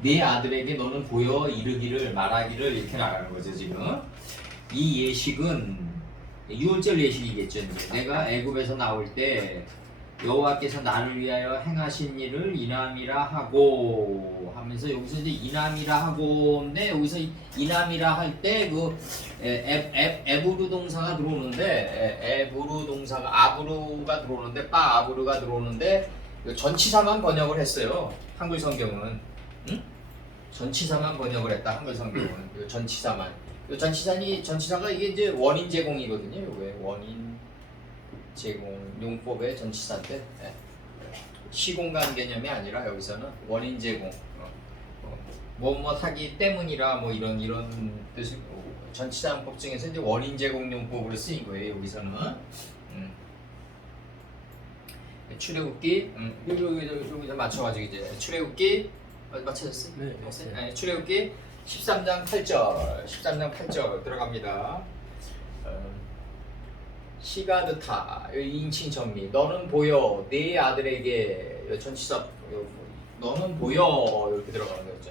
네 아들에게 너는 보여 이르기를 말하기를 이렇게 나가는 거죠 지금. 이 예식은 유월절 예식이겠죠. 이제. 내가 애굽에서 나올 때 여호와께서 나를 위하여 행하신 일을 이남이라 하고 하면서 여기서 이제 이남이라 하고인데 여기서 이남이라 할 때 그 에브루 동사가 들어오는데 에브루 동사가 아브루가 들어오는데 아브루가 들어오는데 전치사만 번역을 했어요. 한글 성경은. 응? 전치사만 번역을 했다. 한글 성경은. 전치사만. 전치사가 이게 이제 원인 제공이거든요. 요게 원인 제공 용법의 전치사인데 시공간 개념이 아니라 여기서는 원인 제공 뭐뭐 하기 때문이라 뭐 이런 뜻이 전치사 용법 중에서 이제 원인 제공 용법으로 쓰인 거예요. 여기서는 출애굽기 여기서 맞춰가지고 이제 출애굽기 맞춰졌어요? 네. 출애굽기 13장 8절 들어갑니다. 시가드타 인칭천미 너는 보여 네 아들에게 전치사 너는 보여 이렇게 들어가는 거죠.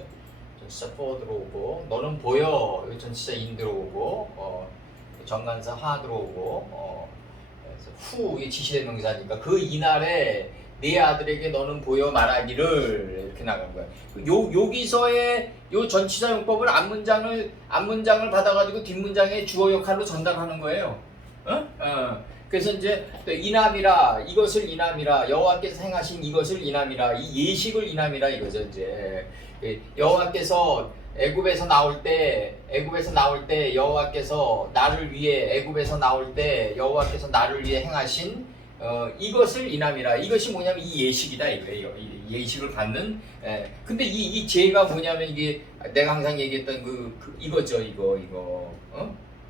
전치사 포 들어오고 너는 보여 여기 전치사 인 들어오고 정관사 하 들어오고 그래서 후 이게 지시대명사니까 그 이날에 네 아들에게 너는 보여 말하기를 이렇게 나간 거야. 여기서의 요 전치사 용법을 앞문장을 받아가지고 뒷문장에 주어 역할로 전달하는 거예요. 그래서 이제 이남이라 이것을 이남이라 여호와께서 행하신 이것을 이남이라 이 예식을 이남이라 이거죠. 이제 여호와께서 애굽에서 나올 때 여호와께서 나를 위해 애굽에서 나올 때 여호와께서 나를 위해 행하신 이것을 이남이라 이것이 뭐냐면 이 예식이다 이거예요. 이 예식을 갖는. 근데 이 죄가 뭐냐면 이게 내가 항상 얘기했던 이거죠. 이거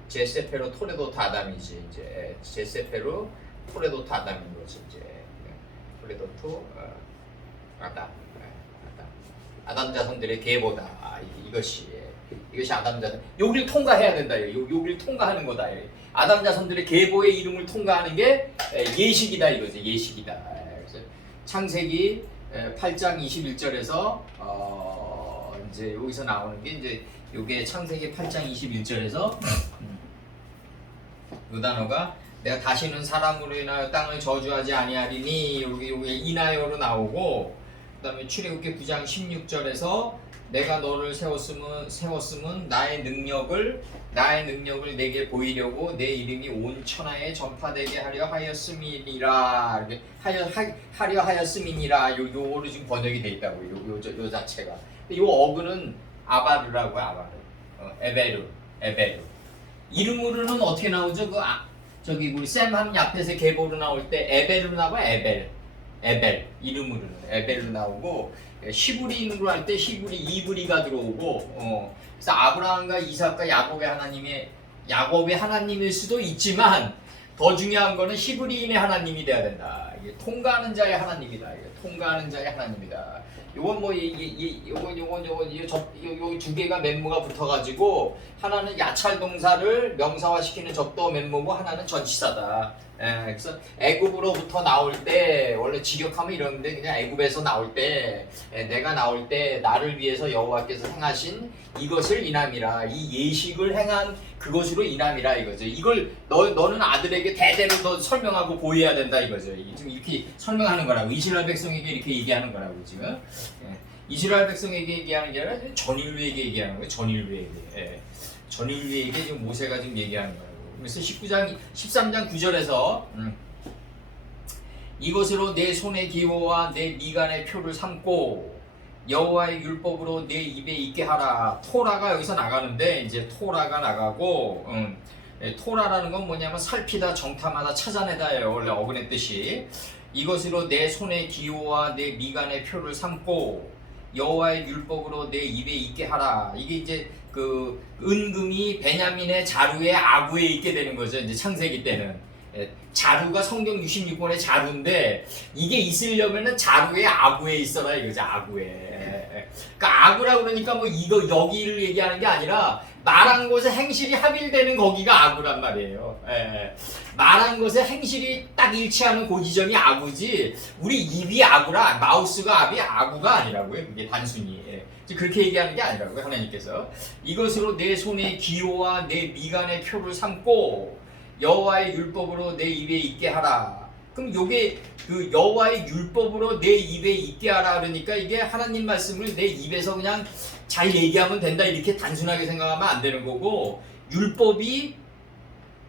제세페로 토레도타 아담이지 이제 제세페로 토레도타 아담인 거지 이제 토레도토 아담 자손들의 계보다 이것이 아담 자손 여기를 통과해야 된다. 여기를 통과하는 거다. 아담 자손들의 계보의 이름을 통과하는 게 예식이다 이거지. 예식이다. 그래서 창세기 8장 21절에서 이제 여기서 나오는 게 이제 요게 창세기 8장 21절에서 이 단어가 내가 다시는 사람으로 인하여 땅을 저주하지 아니하리니 여기 이나요로 나오고 그다음에 출애굽기 9장 16절에서 내가 너를 세웠음은 나의 능력을 내게 보이려고 내 이름이 온 천하에 전파되게 하려 하였음이니라 이렇게 하려 하였음이니라 요거로 지금 번역이 돼 있다고 요 자체가. 요 어근은 아바르라고 에베르 이름으로는 어떻게 나오죠? 저기 우리 샘함 앞에서 계보로 나올 때 에벨로 나와 에벨 이름으로는 에벨로 나오고 히브리인으로 할 때 이브리가 들어오고 그래서 아브라함과 이삭과 야곱의 하나님일 수도 있지만 더 중요한 거는 히브리인의 하나님이 돼야 된다. 이게 통과하는 자의 하나님이다. 통과하는 자의 하나님이다. 요건 요건 두 개가 멘모가 붙어가지고 하나는 야찰 동사를 명사화시키는 접도 멘모고 하나는 전치사다. 그래서 애굽으로부터 나올 때 원래 직역하면 이러는데 그냥 애굽에서 나올 때 내가 나올 때 나를 위해서 여호와께서 행하신 이것을 이남이라 이 예식을 행한 그것으로 이남이라 이거죠. 이걸 너는 아들에게 대대로 너 설명하고 보여야 된다 이거죠. 지금 이렇게 설명하는 거라고 이스라엘 백성에게 이렇게 얘기하는 거라고 지금. 이스라엘 백성에게 얘기하는 게 아니라 전인류에게 얘기하는 거예요. 전인류에게 지금 모세가 지금 얘기하는 거예요. 그래서 13장 9절에서 이것으로 내 손의 기호와 내 미간의 표를 삼고 여호와의 율법으로 내 입에 있게 하라. 토라가 여기서 나가는데 이제 토라가 나가고 토라라는 건 뭐냐면 살피다 정탐하다 찾아내다예요. 원래 어근의 뜻이. 이것으로 내 손의 기호와 내 미간의 표를 삼고 여호와의 율법으로 내 입에 있게 하라. 이게 이제 은금이 베냐민의 자루의 아구에 있게 되는 거죠. 이제 창세기 때는 자루가 성경 66권의 자루인데 이게 있으려면은 자루의 아구에 있어라 이거죠. 아구에. 그러니까 아구라 그러니까 뭐 이거 여기를 얘기하는 게 아니라 말한 곳에 행실이 합일되는 거기가 아구란 말이에요. 말한 곳에 행실이 딱 일치하는 그 지점이 아구지 우리 입이 아구라 마우스가 아구가 아니라고요. 그게 단순히. 그렇게 얘기하는 게 아니라고요. 하나님께서 이것으로 내 손의 기호와 내 미간의 표를 삼고 여호와의 율법으로 내 입에 있게 하라. 그럼 요게 그 여호와의 율법으로 내 입에 있게 하라 그러니까 이게 하나님 말씀을 내 입에서 그냥 잘 얘기하면 된다 이렇게 단순하게 생각하면 안 되는 거고, 율법이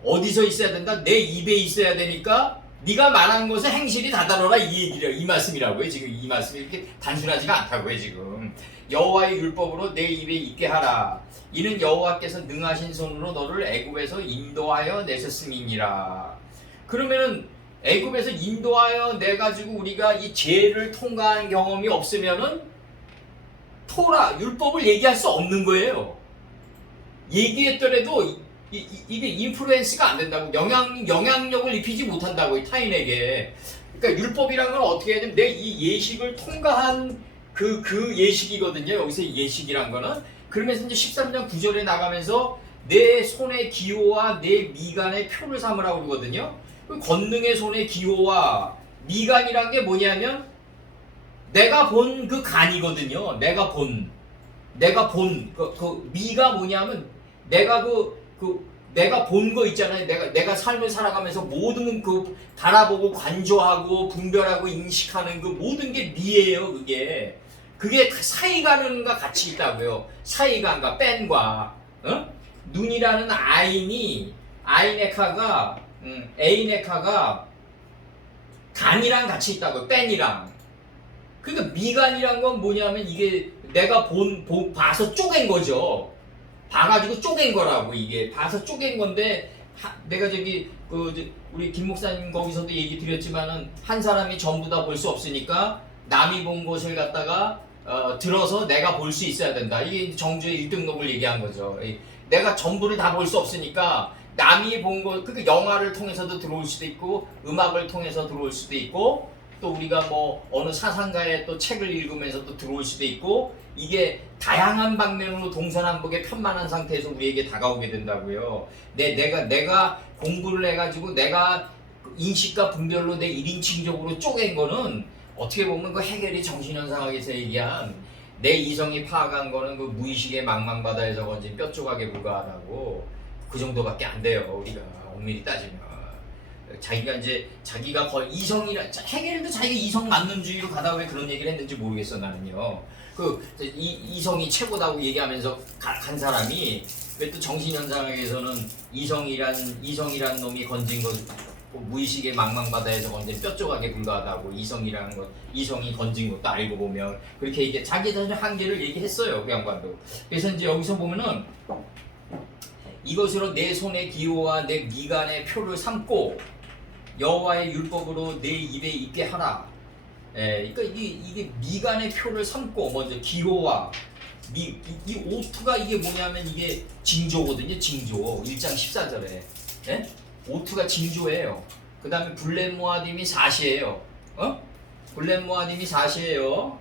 어디서 있어야 된다? 내 입에 있어야 되니까 네가 말한 것에 행실이 다다르라 이 얘기를, 이 말씀이라고요. 지금 이 말씀이 이렇게 단순하지가 않다고요. 지금 여호와의 율법으로 내 입에 있게 하라. 이는 여호와께서 능하신 손으로 너를 애굽에서 인도하여 내셨음이니라. 그러면은 애굽에서 인도하여 내 가지고 우리가 이 죄를 통과한 경험이 없으면은 토라 율법을 얘기할 수 없는 거예요. 얘기했더라도 이게 인플루언스가 안 된다고, 영향력을 입히지 못한다고 타인에게. 그러니까 율법이란 건 어떻게 해야 되면 내 이 예식을 통과한 그 예식이거든요. 여기서 예식이란 거는. 그러면서 이제 13장 9절에 나가면서 내 손의 기호와 내 미간의 표를 삼으라고 그러거든요. 그 권능의 손의 기호와 미간이란 게 뭐냐면 내가 본 그 간이거든요. 내가 본 그 미가 뭐냐면 내가 본 거 있잖아요. 내가 삶을 살아가면서 모든 그 바라보고 관조하고 분별하고 인식하는 그 모든 게 미예요. 그게 사이간과 같이 있다고요. 사이간과 뺀과 눈이라는 에이네카가 간이랑 같이 있다고요. 뺀이랑. 그러니까 미간이란 건 뭐냐면 이게 내가 봐서 쪼갠 거죠. 봐가지고 쪼갠 거라고. 이게 봐서 쪼갠 건데 내가 우리 김 목사님 거기서도 얘기 드렸지만은 한 사람이 전부 다 볼 수 없으니까 남이 본 것을 갖다가 들어서 내가 볼 수 있어야 된다. 이게 정주의 1등록을 얘기한 거죠. 내가 전부를 다 볼 수 없으니까 남이 본 거, 그러니까 영화를 통해서도 들어올 수도 있고 음악을 통해서 들어올 수도 있고 또 우리가 뭐 어느 사상가의 또 책을 읽으면서도 들어올 수도 있고, 이게 다양한 방면으로 동서남북에 편만한 상태에서 우리에게 다가오게 된다고요. 내가 공부를 해가지고 내가 인식과 분별로 내 1인칭적으로 쪼갠 거는 어떻게 보면 그 해겔이 정신현상학에서 얘기한 내 이성이 파악한 거는 그 무의식의 망망바다에서 건진 뼈조각에 불과하다고. 그 정도밖에 안 돼요. 우리가 엄밀히 따지면. 자기가 거의 해겔도 자기가 이성 만능주의로 가다 왜 그런 얘기를 했는지 모르겠어. 나는요. 이성이 최고다고 얘기하면서 간 사람이 왜 또 정신현상학에서는 이성이란 놈이 건진 것, 무의식의 망망바다에서 건진 뼈조각에 불과하다고. 이성이 건진 것도 알고 보면 그렇게 이게 자기 자신의 한계를 얘기했어요. 그 양반도. 그래서 이제 여기서 보면은 이것으로 내 손의 기호와 내 미간의 표를 삼고 여호와의 율법으로 내 입에 있게 하라. 그러니까 이게 미간의 표를 삼고 먼저 기호와 이 오투가 이게 뭐냐면 이게 징조거든요. 징조 1장 14절에 오투가 징조예요. 그 다음에 블렛모아딤이 사시예요. 블렛모아딤이 사시예요.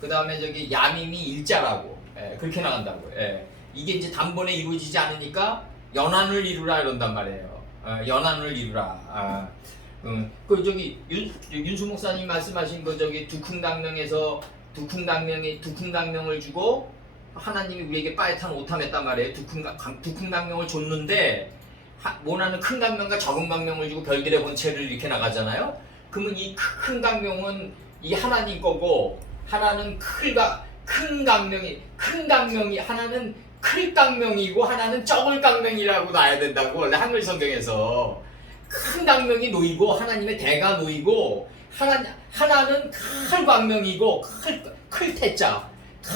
그 다음에 야밈이 일자라고. 그렇게 나간다고. 이게 이제 단번에 이루어지지 않으니까 연한을 이루라 이런단 말이에요. 연한을 이루라. 윤수 목사님 말씀하신 두쿵당명에서 두쿵당명을 주고 하나님이 우리에게 빠듯한 오탐했단 말이에요. 두쿵당명을 줬는데 원하는 큰 강명과 적은 강명을 주고 별들의 본체를 이렇게 나가잖아요. 그러면 이 큰 강명은 이 하나님 거고, 하나는 큰 강명이 하나는 클 강명이고 하나는 적을 강명이라고 놔야 된다고. 원래 한글 성경에서 큰 강명이 놓이고 하나님의 대가 놓이고, 하나는 클 강명이고 클 태자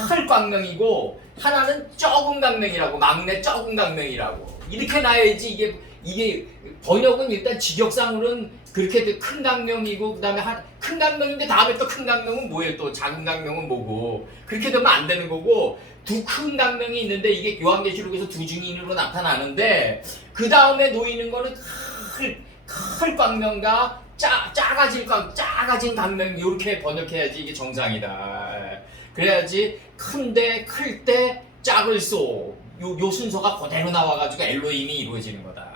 클 강명이고 하나는 적은 강명이라고, 막내 적은 강명이라고 이렇게 놔야지. 이게 번역은 일단 직역상으로는 그렇게 큰 강명이고 그 다음에 큰 강명인데 다음에 또 큰 강명은 뭐예요? 또 작은 강명은 뭐고? 그렇게 되면 안 되는 거고, 두 큰 강명이 있는데 이게 요한계시록에서 두 증인으로 나타나는데 그 다음에 놓이는 거는 클 강명과 작아진 강명, 이렇게 번역해야지 이게 정상이다. 그래야지 큰데 클 때 작을 소. 요 순서가 그대로 나와가지고 엘로힘이 이루어지는 거다.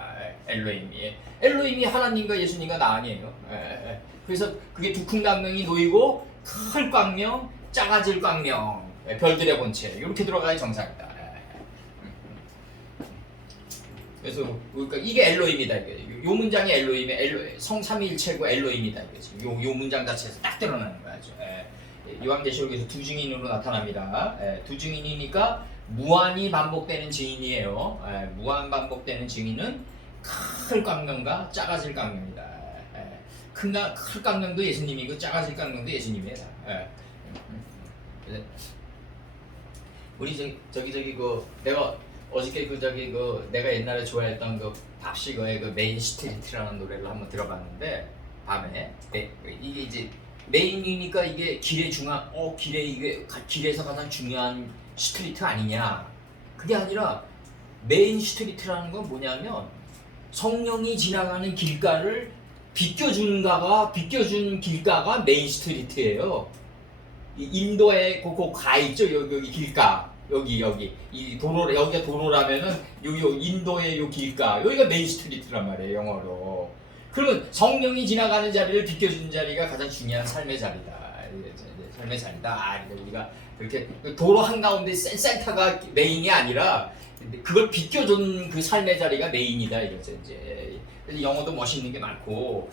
엘로힘이 하나님과 예수님과 나 아니에요. 그래서 그게 두 큰 강명이 놓이고 클 강명, 작아질 강명. 별들의 본체 이렇게 들어가야 정상이다. 그래서 그러니까 이게 엘로힘이다. 이게 요 문장이 엘로힘의 성삼위일체고 엘로힘이다. 이게 요 문장 자체에서 딱 드러나는 거죠. 요한계시록에서 두 증인으로 나타납니다. 두 증인이니까 무한히 반복되는 증인이에요. 무한 반복되는 증인은 큰 깡명과 작아질 깡명이다. 큰 깡명도 예수님이고 작아질 깡명도 예수님이다. 우리 저기 그 내가 어저께 내가 옛날에 좋아했던 그 밥시거의 그 메인 스트리트라는 노래를 한번 들어봤는데 밤에 이게 이제 메인이니까 이게 길의 중앙 길에서 가장 중요한 스트리트 아니냐. 그게 아니라 메인 스트리트라는 건 뭐냐면 성령이 지나가는 길가를 비껴준 길가가 메인 스트리트예요. 인도에 그 가 있죠. 여기 길가. 여기 이 도로 여기가 도로라면은 여기 인도의 요 길가 여기가 메인 스트리트란 말이에요. 영어로. 그러면 성령이 지나가는 자리를 비껴주는 자리가 가장 중요한 삶의 자리다. 삶의 자리다. 우리가 그렇게 도로 한가운데 센터가 메인이 아니라 그걸 비껴준 그 삶의 자리가 메인이다 이거죠. 이제 영어도 멋있는 게 많고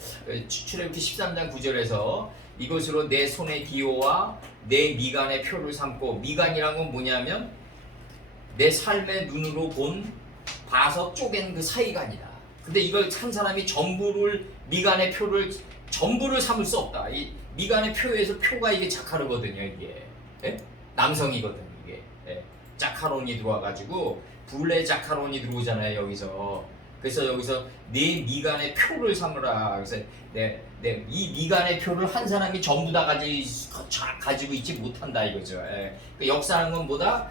출애굽기 13장 9절에서 이것으로 내 손의 기호와 내 미간의 표를 삼고 미간이란 건 뭐냐면 내 삶의 눈으로 봐서 쪼갠 그 사이간이다. 근데 이걸 한 사람이 전부를 미간의 표를 전부를 삼을 수 없다. 이 미간의 표에서 표가 이게 자카르거든요. 이게 남성이거든 이게 자카론이 들어와가지고 불의 자카론이 들어오잖아요 여기서. 그래서 여기서 내 미간의 표를 삼으라. 그래서 이 미간의 표를 한 사람이 전부 다 가지고 있지 못한다 이거죠. 그 역사라는 건 뭐다?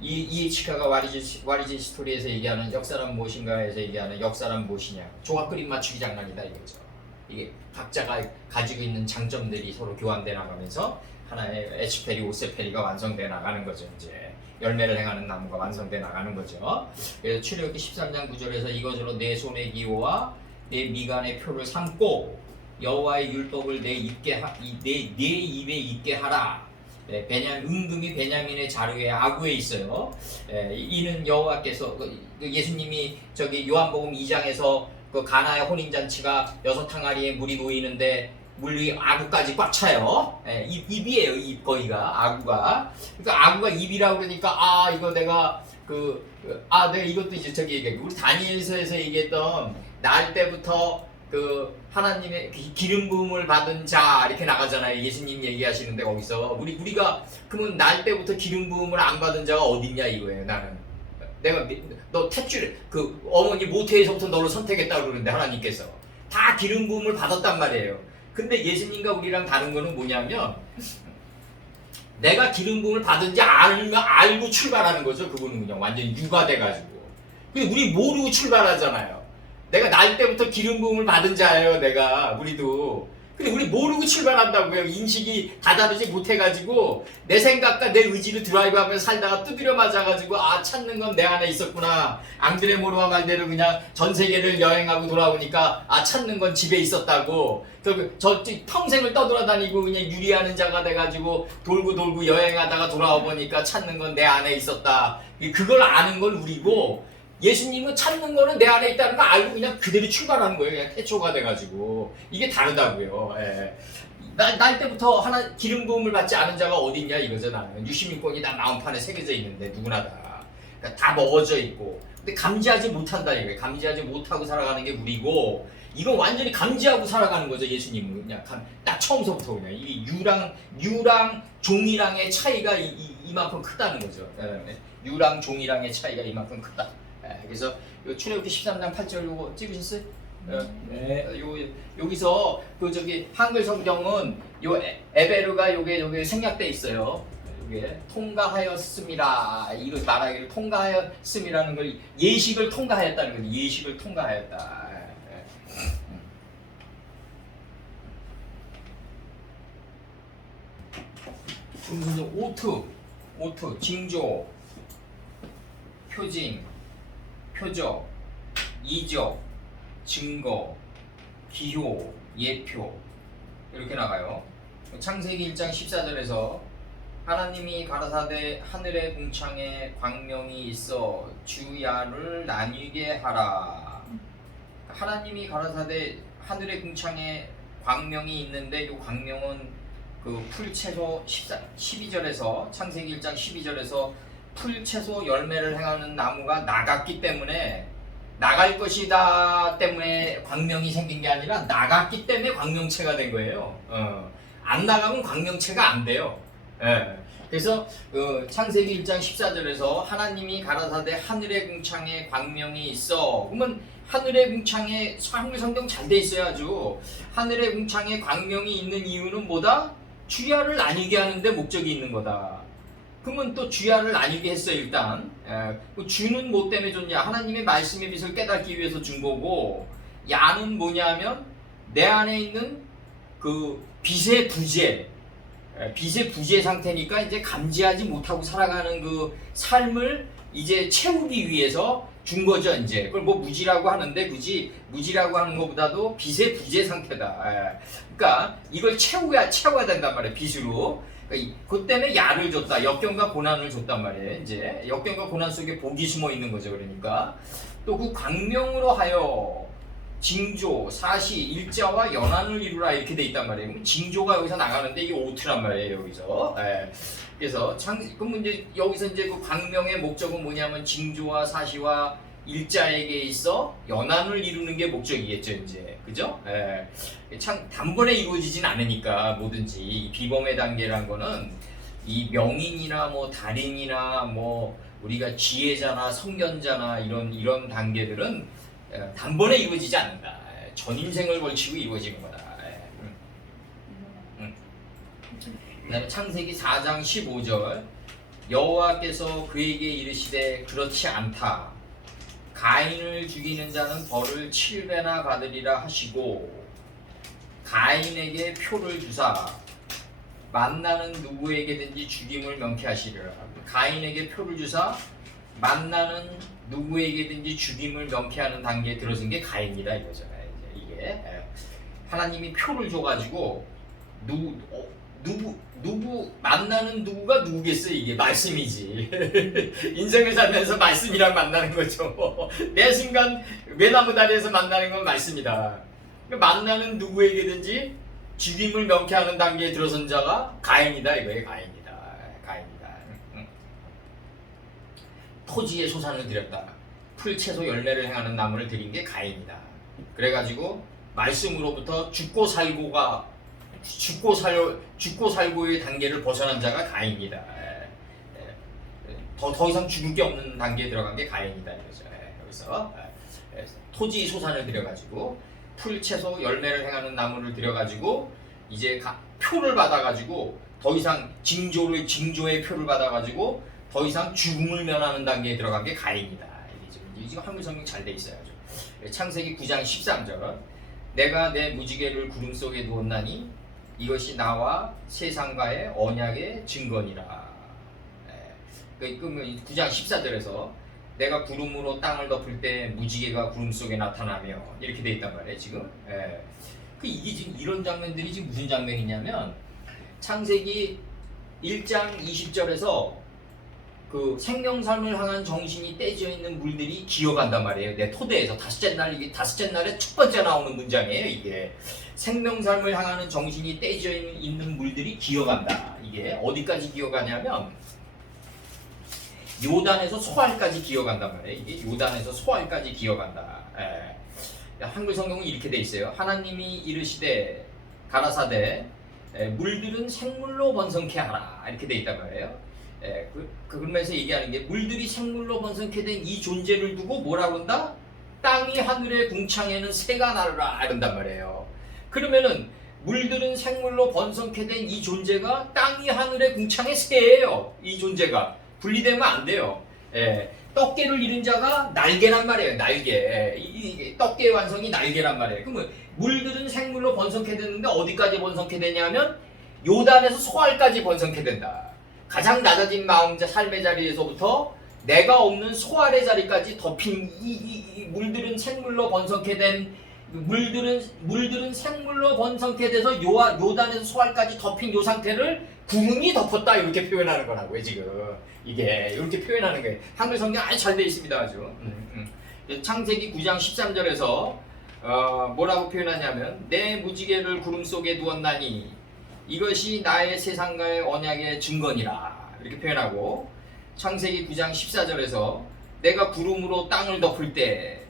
이에치카가 와리지 스토리에서 얘기하는 역사란 무엇인가에서 얘기하는 역사란 무엇이냐. 조각 그림 맞추기 장난이다 이거죠. 이게 각자가 가지고 있는 장점들이 서로 교환돼 나가면서 하나의 에치페리 오세페리가 완성돼 나가는 거죠. 이제 열매를 행하는 나무가 완성돼 나가는 거죠. 그래서 출애굽기 13장 9절에서 이것으로 내 손의 기호와 내 미간의 표를 삼고 여호와의 율법을 내 입에 있게 하라. 은금이 베냐민의 자루에 아구에 있어요. 이는 여호와께서 예수님이 저기 요한복음 2장에서 그 가나의 혼인잔치가 6항아리에 물이 놓이는데 물이 아구까지 꽉 차요. 입이에요. 입 거기가 아구가. 그러니까 아구가 입이라고 그러니까 이거 내가 내가 이것도 이제 저기 얘기해. 우리 다니엘서에서 얘기했던 날 때부터 그 하나님의 기름 부음을 받은 자 이렇게 나가잖아요. 예수님 얘기하시는데 거기서 우리가 그러면 날 때부터 기름 부음을 안 받은 자가 어딨냐 이거예요. 나는 내가 너 탯줄 그 어머니 모태에서부터 너를 선택했다고 그러는데 하나님께서 다 기름 부음을 받았단 말이에요. 근데 예수님과 우리랑 다른 거는 뭐냐면 내가 기름 부음을 받은지 알고 출발하는 거죠. 그분은 그냥 완전히 유가돼가지고. 근데 우리 모르고 출발하잖아요. 내가 날 때부터 기름 부음을 받은 자예요. 우리도. 근데 우리 모르고 출발한다고요. 인식이 다다르지 못해가지고 내 생각과 내 의지를 드라이브하면서 살다가 두드려 맞아가지고 찾는 건 내 안에 있었구나. 앙드레 모르와 말대로 그냥 전 세계를 여행하고 돌아오니까 찾는 건 집에 있었다고. 저 평생을 떠돌아다니고 그냥 유리하는 자가 돼가지고 돌고 여행하다가 돌아와 보니까 찾는 건 내 안에 있었다. 그걸 아는 건 우리고 예수님은 찾는 거는 내 안에 있다는 거 알고 그냥 그대로 출발하는 거예요. 그냥 태초가 돼가지고. 이게 다르다고요. 날 때부터 기름 부음을 받지 않은 자가 어디 있냐 이거죠. 나는 66권이 다 마음판에 새겨져 있는데 누구나 다. 그러니까 다 먹어져 있고. 근데 감지하지 못한다 이거예요. 감지하지 못하고 살아가는 게 우리고 이건 완전히 감지하고 살아가는 거죠. 예수님은 그냥 딱 처음서부터 그냥 이 유랑 종이랑의 차이가 이만큼 크다는 거죠. 유랑 종이랑의 차이가 이만큼 크다. 그래서 출애굽기 13장 8절 요거 찍으셨어요? 네. 여기서 한글 성경은 요 에베르가 요게 생략돼 있어요. 요게 통과하였음이라 이거 말하기를 통과하였음이라는 걸 예식을 통과하였다는 거죠. 예식을 통과하였다. 오투, 징조, 표징, 표적, 이적, 증거, 기호, 예표 이렇게 나가요. 창세기 1장 14절에서 하나님이 가라사대 하늘의 궁창에 광명이 있어 주야를 나뉘게 하라. 하나님이 가라사대 하늘의 궁창에 광명이 있는데 이 광명은 그 풀채소 12절에서 창세기 1장 12절에서 풀채소 열매를 행하는 나무가 나갔기 때문에 나갈 것이다 때문에 광명이 생긴 게 아니라 나갔기 때문에 광명체가 된 거예요. 안 나가면 광명체가 안 돼요. 예. 그래서 창세기 1장 14절에서 하나님이 가라사대 하늘의 궁창에 광명이 있어. 그러면 하늘의 궁창에 한글 성경 잘 돼 있어요. 아주 하늘의 궁창에 광명이 있는 이유는 뭐다? 주야를 나뉘게 하는데 목적이 있는 거다. 그러면 또 주야를 나뉘게 했어요. 일단 주는 뭐 때문에 줬냐? 하나님의 말씀의 빛을 깨닫기 위해서 준 거고, 야는 뭐냐면 내 안에 있는 그 빛의 부재 상태니까 이제 감지하지 못하고 살아가는 그 삶을 이제 채우기 위해서 준 거죠. 이제 그걸 뭐 무지라고 하는데 굳이 무지라고 하는 것보다도 빛의 부재 상태다. 그러니까 이걸 채워야 된단 말이에요. 빛으로. 그 때문에 야를 줬다. 역경과 고난을 줬단 말이에요. 이제 역경과 고난 속에 복이 숨어 있는 거죠. 그러니까 또 그 광명으로 하여 징조, 사시, 일자와 연한을 이루라 이렇게 돼 있단 말이에요. 그럼 징조가 여기서 나가는데 이게 오트란 말이에요. 여기서. 그래서 그럼 이제 여기서 이제 그 광명의 목적은 뭐냐면 징조와 사시와 일자에게 있어 연한을 이루는 게 목적이겠죠. 이제 그죠? 참 단번에 이루어지진 않으니까 뭐든지 이 비범의 단계란 거는 이 명인이나 뭐 달인이나 뭐 우리가 지혜자나 성견자나 이런 단계들은 단번에 이루어지지 않는다. 전 인생을 걸치고 이루어지는 거다. 그다음에 창세기 4장 15절 여호와께서 그에게 이르시되 그렇지 않다. 가인을 죽이는 자는 벌을 7배나 받으리라 하시고 가인에게 표를 주사 만나는 누구에게든지 죽임을 명쾌하시리라. 가인에게 표를 주사 만나는 누구에게든지 죽임을 명쾌하는 단계에 들어선 게 가인이다 이거죠. 이게 하나님이 표를 줘가지고 누구 만나는 누구가 누구겠어요? 이게 말씀이지. 인생을 살면서 말씀이랑 만나는 거죠. 매 순간 외나무 다리에서 만나는 건 말씀이다. 만나는 누구에게든지 죽임을 명쾌하는 단계에 들어선 자가 가인이다 이거예요. 가인이다. 토지의 소산을 드렸다. 풀채소 열매를 행하는 나무를 드린 게 가인이다. 그래가지고 말씀으로부터 죽고 살고의 단계를 벗어난 자가 가인이다. 더 이상 죽을 게 없는 단계에 들어간 게 가인이다 이거죠. 여기서 토지 소산을 들여가지고 풀채소 열매를 행하는 나무를 들여가지고 이제 표를 받아가지고 더 이상 징조의 표를 받아가지고 더 이상 죽음을 면하는 단계에 들어간 게 가인이다. 이게 지금 한글 성경 잘 돼 있어요. 창세기 9장 13절 내가 내 무지개를 구름 속에 두었나니 이것이 나와 세상과의 언약의 증거니라. 9장 14절에서 내가 구름으로 땅을 덮을 때 무지개가 구름 속에 나타나며 이렇게 돼 있단 말이에요. 지금 이게 지금 이런 장면들이 지금 무슨 장면이냐면 창세기 1장 20절에서 그 생명삶을 향한 정신이 떼져 있는 물들이 기어간단 말이에요. 내 토대에서 다섯째 날에 첫 번째 나오는 문장이에요. 이게 생명삶을 향하는 정신이 떼져 있는 물들이 기어간다. 이게 어디까지 기어가냐면 요단에서 소알까지 기어간단 말이에요. 이게 요단에서 소알까지 기어간다. 한글 성경은 이렇게 돼 있어요. 하나님이 이르시되 가라사대 물들은 생물로 번성케 하라 이렇게 돼 있단 말이에요. 그러면서 얘기하는 게 물들이 생물로 번성케 된 이 존재를 두고 뭐라고 한다? 땅이 하늘의 궁창에는 새가 나르라 이런단 말이에요. 그러면은 물들은 생물로 번성케 된 이 존재가 땅이 하늘의 궁창의 새예요. 이 존재가 분리되면 안 돼요. 떡게를 잃은 자가 날개란 말이에요. 날개. 이 떡게의 완성이 날개란 말이에요. 그러면 물들은 생물로 번성케 됐는데 어디까지 번성케 되냐면 요단에서 소알까지 번성케 된다. 가장 낮아진 마음자 삶의 자리에서부터 내가 없는 소알의 자리까지 덮인 이 물들은 생물로 번성케 된 물들은 생물로 번성케 돼서 요단에서 소알까지 덮인 요 상태를 구름이 덮었다 이렇게 표현하는 거라고요 지금. 이게 이렇게 표현하는 거예요. 한글 성경 아주 잘 돼 있습니다 아주. 창세기 9장 13절에서 뭐라고 표현하냐면 내 무지개를 구름 속에 두었나니 이것이 나의 세상과의 언약의 증거니라 이렇게 표현하고, 창세기 9장 14절에서 내가 구름으로 땅을 덮을 때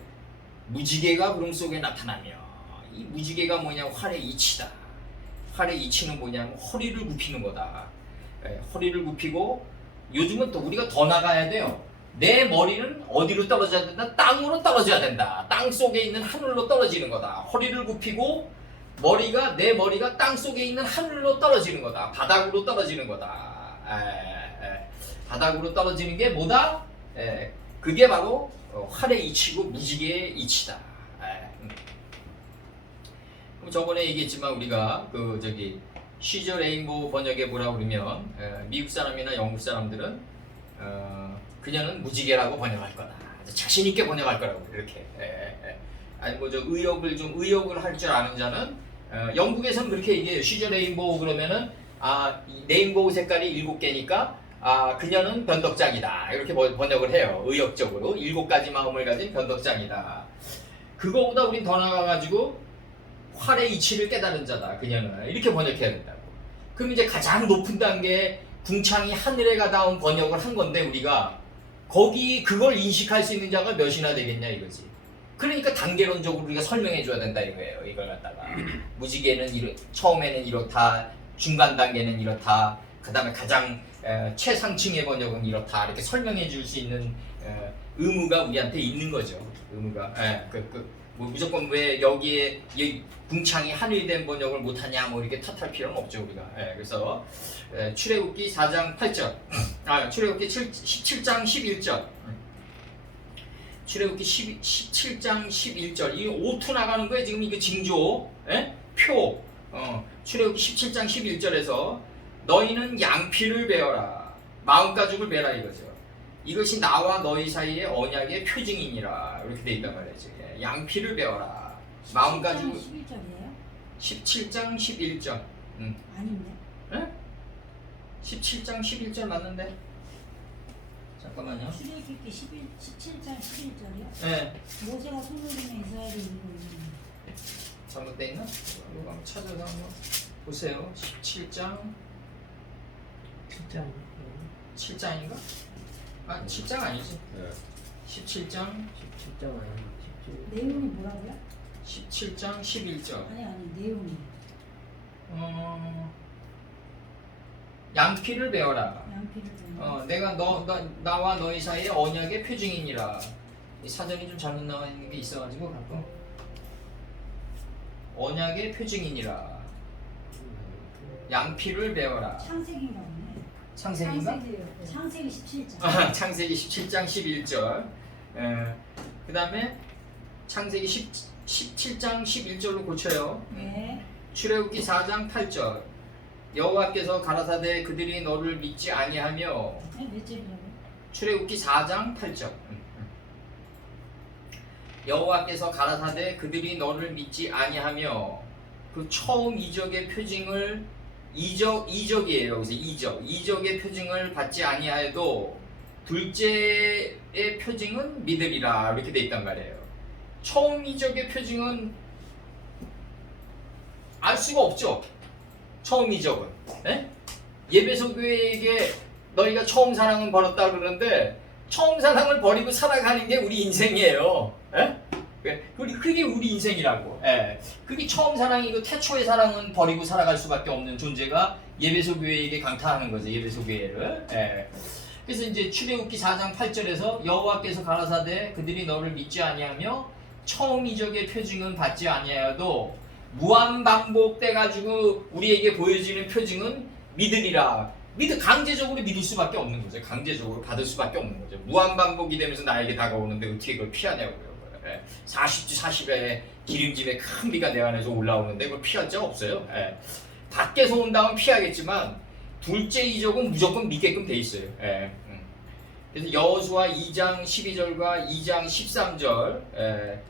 무지개가 구름 속에 나타나며, 이 무지개가 뭐냐면 활의 이치다. 활의 이치는 뭐냐면 허리를 굽히는 거다. 허리를 굽히고, 요즘은 또 우리가 더 나가야 돼요. 내 머리는 어디로 떨어져야 된다? 땅으로 떨어져야 된다. 땅 속에 있는 하늘로 떨어지는 거다. 허리를 굽히고 내 머리가 땅 속에 있는 하늘로 떨어지는 거다. 바닥으로 떨어지는 거다. 바닥으로 떨어지는 게 뭐다? 그게 바로 활의 이치고 무지개의 이치다. 저번에 얘기했지만 우리가 시저 레인보우 번역에 뭐라고 그러면 미국 사람이나 영국 사람들은 그녀는 무지개라고 번역할 거다. 자신 있게 번역할 거라고 이렇게. 아니 의역을 할 줄 아는 자는 영국에서는 그렇게 얘기해요. 시저 레인보우 그러면은 이 레인보우 색깔이 7개니까 그녀는 변덕장이다 이렇게 번역을 해요. 의역적으로 7가지 마음을 가진 변덕장이다. 그거보다 우린 더 나가가지고 활의 이치를 깨달은 자다 그녀는 이렇게 번역해야 된다고. 그럼 이제 가장 높은 단계 궁창이 하늘에 가다운 번역을 한 건데 우리가 거기 그걸 인식할 수 있는 자가 몇이나 되겠냐 이거지. 그러니까 단계론적으로 우리가 설명해 줘야 된다 이거예요. 이걸 갖다가 무지개는 처음에는 이렇다, 중간 단계는 이렇다, 그 다음에 가장 최상층의 번역은 이렇다 이렇게 설명해 줄 수 있는 의무가 우리한테 있는 거죠. 의무가. 뭐 무조건 왜 여기에 궁창이 하늘된 번역을 못하냐 뭐 이렇게 탓할 필요는 없죠 우리가. 그래서 출애굽기 4장 8절, 출애굽기 17장 11절, 출애굽기 17장 11절 이 오투 나가는 거예요 지금. 이거 징조, 표. 출애굽기 17장 11절에서 너희는 양피를 베어라, 마음가죽을 베라 이거죠. 이것이 나와 너희 사이의 언약의 표징이니라 이렇게 돼 있단 말이지. 양피를 베어라, 마음가죽을. 11절이에요? 17장 11절. 아닌데. 17장 11절 맞는데? 잠깐만요. 출애굽기 17장 11절이요? 네. 모세가 손을 들면 이스라엘이 이기고 있는. 잘못돼 있나? 이거 한번 찾아서 한번 보세요. 17장 7장인가? 7장 아니지? 17장 내용이 뭐라고요? 17장 11절. 아니 내용이. 양피를 베어라. 양피를 베어라. 내가 나와 너희 사이의 언약의 표징이니라. 이 사전이 좀 잘못 나와 있는 게 있어가지고 가끔 언약의 표징이니라. 양피를 베어라. 창세기인가 보네. 창세기인가? 창세기 17장. 창세기 17장 11절. 그 다음에 창세기 17장 11절로 고쳐요. 네. 출애굽기 4장 8절. 여호와께서 가라사대 그들이 너를 믿지 아니하며. 몇 절이라고? 출애굽기 4장 8절. 여호와께서 가라사대 그들이 너를 믿지 아니하며 그 처음 이적의 표징을 이적이에요. 여기서 이적의 표징을 받지 아니하여도 둘째의 표징은 믿으리라 이렇게 돼 있단 말이에요. 처음 이적의 표징은 알 수가 없죠. 처음 이적은. 예배소 교회에게 너희가 처음 사랑은 버렸다 그러는데 처음 사랑을 버리고 살아가는 게 우리 인생이에요. 그게 우리 인생이라고. 그게 처음 사랑이고 태초의 사랑은 버리고 살아갈 수밖에 없는 존재가 예배소 교회에게 강타하는 거죠. 예배소 교회를. 그래서 이제 출애굽기 4장 8절에서 여호와께서 가라사대 그들이 너를 믿지 아니하며 처음 이적의 표징은 받지 아니하여도 무한 반복돼 가지고 우리에게 보여지는 표징은 믿으리라. 강제적으로 믿을 수밖에 없는 거죠. 강제적으로 받을 수밖에 없는 거죠. 무한 반복이 되면서 나에게 다가오는데 어떻게 그걸 피하냐고요. 40주 40에 기름짐에 큰 비가 내 안에서 올라오는데 그걸 피할 자 없어요. 밖에서 온다면 피하겠지만 둘째 이적은 무조건 믿게끔 돼 있어요. 그래서 여호수아 2장 12절과 2장 13절.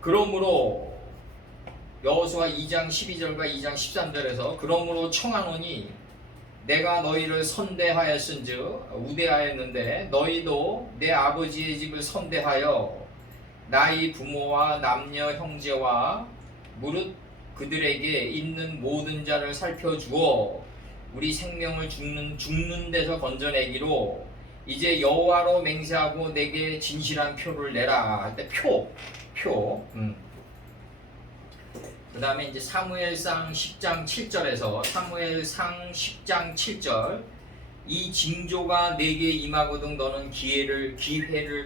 그러므로 여호수아 2장 12절과 2장 13절에서 그러므로 청하노니 내가 너희를 선대하였은즉 우대하였는데 너희도 내 아버지의 집을 선대하여 나의 부모와 남녀 형제와 무릇 그들에게 있는 모든 자를 살펴주어 우리 생명을 죽는 데서 건져내기로 이제 여호와로 맹세하고 내게 진실한 표를 내라 할 때 표. 그 다음에 이제 사무엘상 10장 7절에서 사무엘상 10장 7절 이 징조가 내게 임하거든 너는 기회를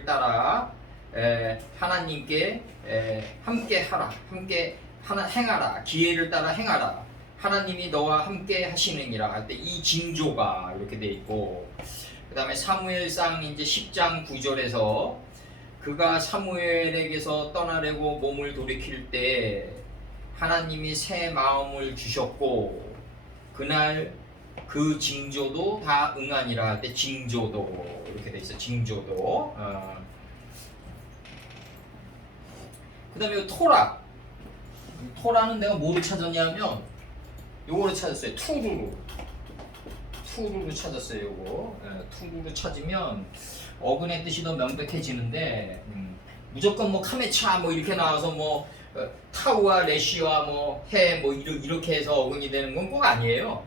따라 하나님께 함께 하라 행하라 기회를 따라 행하라 하나님이 너와 함께 하시느니라 할 때 이 징조가 이렇게 돼 있고 그 다음에 사무엘상 이제 10장 9절에서 그가 사무엘에게서 떠나려고 몸을 돌이킬 때 하나님이 새 마음을 주셨고 그날 그 징조도 다 응하니라 할 때 징조도 이렇게 돼 있어 징조도 그 다음에 토라는 내가 뭐를 찾았냐면 요거를 찾았어요. 투루루 찾았어요. 요거 투루루 찾으면 어근의 뜻이 더 명백해지는데 무조건 뭐 카메차 뭐 이렇게 나와서 뭐 타우와 레시와 뭐 해 뭐 이렇게 해서 어근이 되는 건 꼭 아니에요.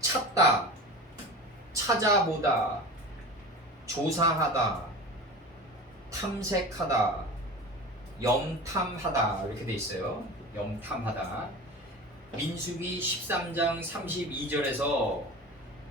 찾다, 찾아보다, 조사하다, 탐색하다, 염탐하다 이렇게 돼 있어요. 염탐하다. 민수기 13장 32절에서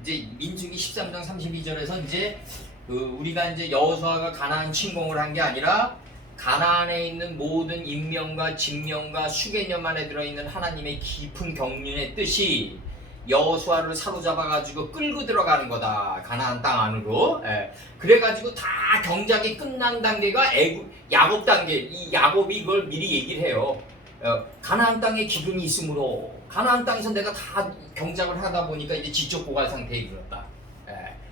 이제 민수기 13장 32절에서 이제 우리가 이제 여호수아가 가나안 침공을 한 게 아니라 가나안에 있는 모든 인명과 진명과 수개념 안에 들어있는 하나님의 깊은 경륜의 뜻이 여호수아를 사로잡아가지고 끌고 들어가는 거다. 가나안 땅 안으로. 그래가지고 다 경작이 끝난 단계가 야곱 단계. 이 야곱이 이걸 미리 얘기를 해요. 가나안 땅에 기근이 있으므로 가나안 땅에서 내가 다 경작을 하다 보니까 이제 지적 고갈 상태에 이르렀다.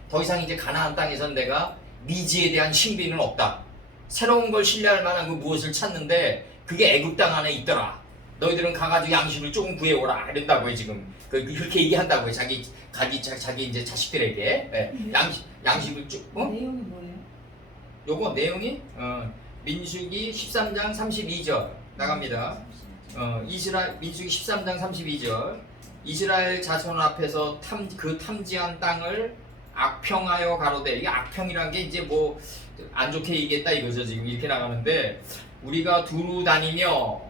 더 이상 이제 가나안 땅에선 내가 미지에 대한 신비는 없다. 새로운 걸 신뢰할 만한 그 무엇을 찾는데 그게 애굽 땅 안에 있더라. 너희들은 가가지고 양식을 조금 구해오라 이런다고요. 지금 그렇게 얘기한다고요. 자기 이제 자식들에게 양식을 쭉. 내용이 뭐예요? 요거 내용이 민수기 13장 32절 나갑니다. 민수기 13장 32절 이스라엘 자손 앞에서 탐지한 땅을 악평하여 가로되 이게 악평이란 게 이제 뭐 안 좋게 얘기했다 이거죠. 지금 이렇게 나가는데 우리가 두루 다니며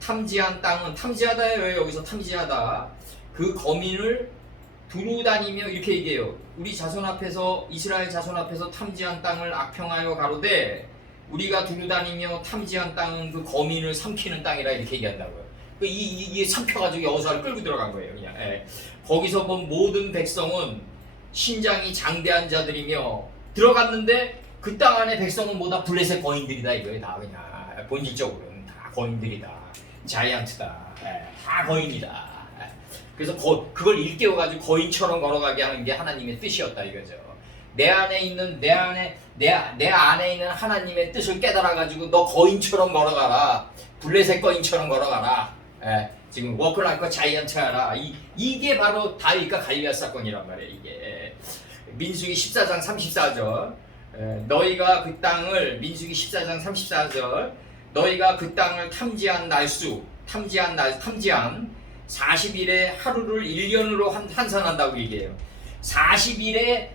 탐지한 땅은 탐지하다예요. 여기서 탐지하다 그 거민을 두루 다니며 이렇게 얘기해요. 우리 자손 앞에서 이스라엘 자손 앞에서 탐지한 땅을 악평하여 가로되 우리가 두루 다니며 탐지한 땅은 그 거민을 삼키는 땅이라 이렇게 얘기한다고요. 이게 삼켜가지고 여호수아를 끌고 들어간 거예요. 그냥 거기서 본 모든 백성은 신장이 장대한 자들이며 들어갔는데 그 땅 안에 백성은 뭐다 블레셋 거인들이다 이거예요. 다 그냥 본질적으로는 다 거인들이다. 자이언트다. 다 거인이다. 그래서 그걸 일깨워가지고 거인처럼 걸어가게 하는 게 하나님의 뜻이었다 이거죠. 내 안에 있는 내 안에 있는 하나님의 뜻을 깨달아가지고 너 거인처럼 걸어가라. 블레셋 거인처럼 걸어가라. 지금 워크라이커 자이언트 하라. 이게 바로 다윗과 갈리앗 사건이란 말이에요. 이게 민수기 14장 34절 너희가 그 땅을 민수기 14장 34절 너희가 그 땅을 탐지한 40일의 하루를 1년으로 환산한다고 얘기해요. 40일에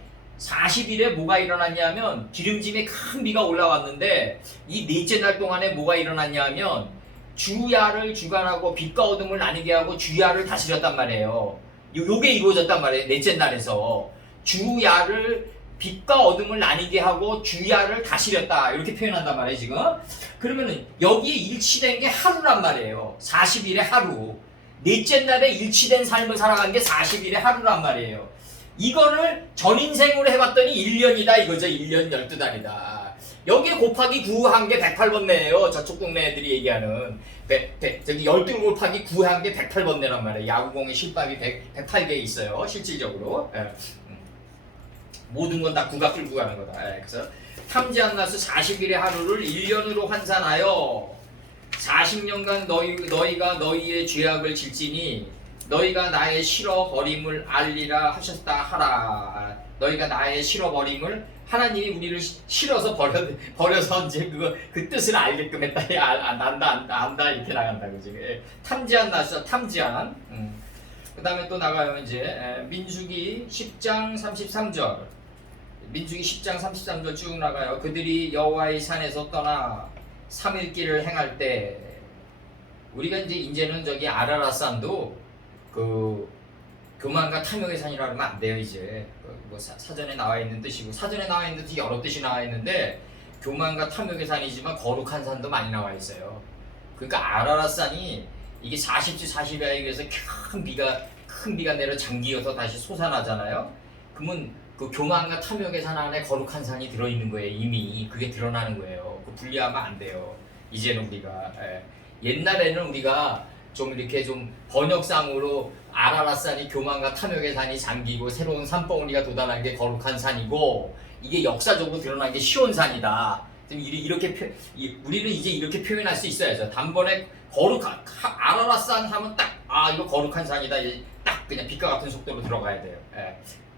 뭐가 일어났냐면 기름짐에 큰 비가 올라왔는데 이 넷째 날 동안에 뭐가 일어났냐면 주야를 주관하고 빛과 어둠을 나뉘게 하고 주야를 다스렸단 말이에요. 요게 이루어졌단 말이에요. 넷째 날에서 주야를 빛과 어둠을 나뉘게 하고 주야를 다스렸다 이렇게 표현한단 말이에요. 지금 그러면은 여기에 일치된 게 하루란 말이에요. 40일의 하루. 넷째 날에 일치된 삶을 살아간 게 40일의 하루란 말이에요. 이거를 전인생으로 해봤더니 1년이다 이거죠. 1년 12달이다. 여기에 곱하기 9 한 게 108번뇌예요. 저쪽 동네 애들이 얘기하는 저기 12 곱하기 9 한 게 108번뇌란 말이에요. 야구공의 실밥이 108개 있어요. 실질적으로. 모든 건 다 9가 끌고 가는 거다. 그래서 탐지한 나수 40일의 하루를 1년으로 환산하여 40년간 너희가 너희의 죄악을 질지니 너희가 나의 실어버림을 알리라 하셨다 하라. 너희가 나의 실어버림을 하나님이 우리를 실어서 버려서 이제 그 뜻을 알게끔 했다. 안다 이렇게 나간다 그지. 탐지한 나서 탐지한. 그 다음에 또 나가요 이제 민수기 10장 33절. 민수기 10장 33절 쭉 나가요. 그들이 여호와의 산에서 떠나 3일 길을 행할 때 우리가 이제는 저기 아라라산도 그 교만과 탐욕의 산이라 그러면 안 돼요 이제. 뭐 사전에 나와 있는 뜻이고 사전에 나와 있는 뜻이 여러 뜻이 나와 있는데 교만과 탐욕의 산이지만 거룩한 산도 많이 나와 있어요. 그러니까 아라라산이 이게 40주 40야에 의해서 큰 비가 내려 잠기어서 다시 솟아나잖아요. 그러면 그 교만과 탐욕의 산 안에 거룩한 산이 들어있는 거예요. 이미 그게 드러나는 거예요. 그 분리하면 안 돼요. 이제는 우리가 옛날에는 우리가 좀 이렇게 좀 번역상으로 아라라산이 교만과 탐욕의 산이 잠기고 새로운 산봉우리가 돋아난 게 거룩한 산이고 이게 역사적으로 드러난 게 시온산이다. 이렇게 우리는 이제 이렇게 표현할 수 있어야죠. 단번에 아라라산 하면 딱 이거 거룩한 산이다. 딱 그냥 빛과 같은 속도로 들어가야 돼요.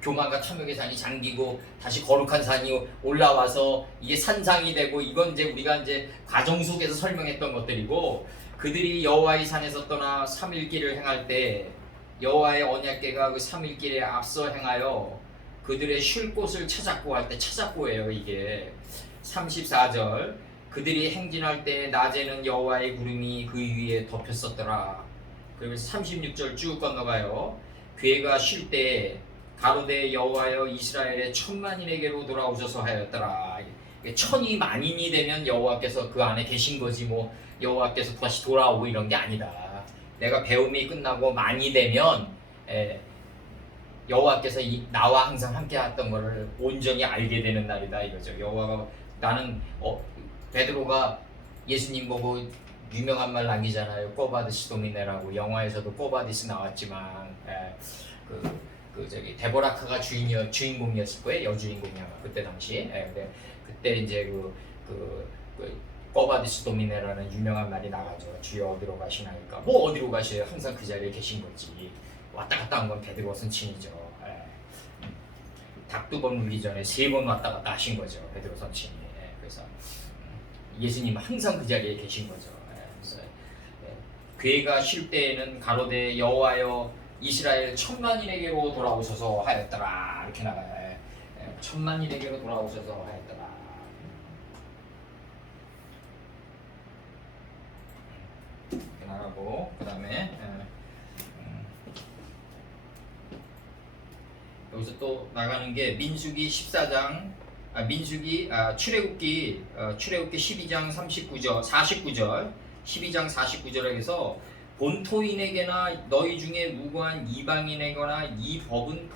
교만과 탐욕의 산이 잠기고 다시 거룩한 산이 올라와서 이게 산상이 되고 이건 이제 우리가 이제 과정 속에서 설명했던 것들이고 그들이 여호와의 산에서 떠나 3일 길을 행할 때 여호와의 언약궤가 그 3일 길에 앞서 행하여 그들의 쉴 곳을 찾았고 할 때 찾았고예요. 이게 34절 그들이 행진할 때 낮에는 여호와의 구름이 그 위에 덮였었더라. 그리고 36절 쭉 건너가요. 괴가 쉴 때 가로되 여호와여 이스라엘의 천만인에게로 돌아오셔서 하였더라. 천이 만인이 되면 여호와께서 그 안에 계신 거지 뭐 여호와께서 다시 돌아오고 이런 게 아니다. 내가 배움이 끝나고 만이 되면 여호와께서 나와 항상 함께 했던 것을 온전히 알게 되는 날이다 이거죠. 여호와가 나는 베드로가 예수님 보고 유명한 말 남기잖아요. 꼬바디스 도미네라고. 영화에서도 꼬바디스 나왔지만 그 저기 데보라카가 주인공이었을 거예요. 여주인공이야 그때 당시. 근데 그때 이제 그 꼬바디스 도미네라는 유명한 말이 나가죠. 주여 어디로 가시나니까 뭐 어디로 가셔요? 항상 그 자리에 계신 거지. 왔다 갔다 한 건 베드로 선친이죠. 닭 2번 물기 전에 3번 왔다 갔다 하신 거죠. 베드로 선친이. 그래서 예수님 항상 그 자리에 계신 거죠. 그래서 괴가 쉴 때에는 가로되 여호와여 이스라엘 천만인에게로 돌아오셔서 하였더라 이렇게 나가요. 천만인에게로 돌아오셔서 하였더라. 이렇게 나가고 그 다음에 여기서 또 나가는 게 민수기 14장 출애굽기 12장 39절 12장 49절에 해서 본토인에게나 너희 중에 무고한 이방인에게나 이 법은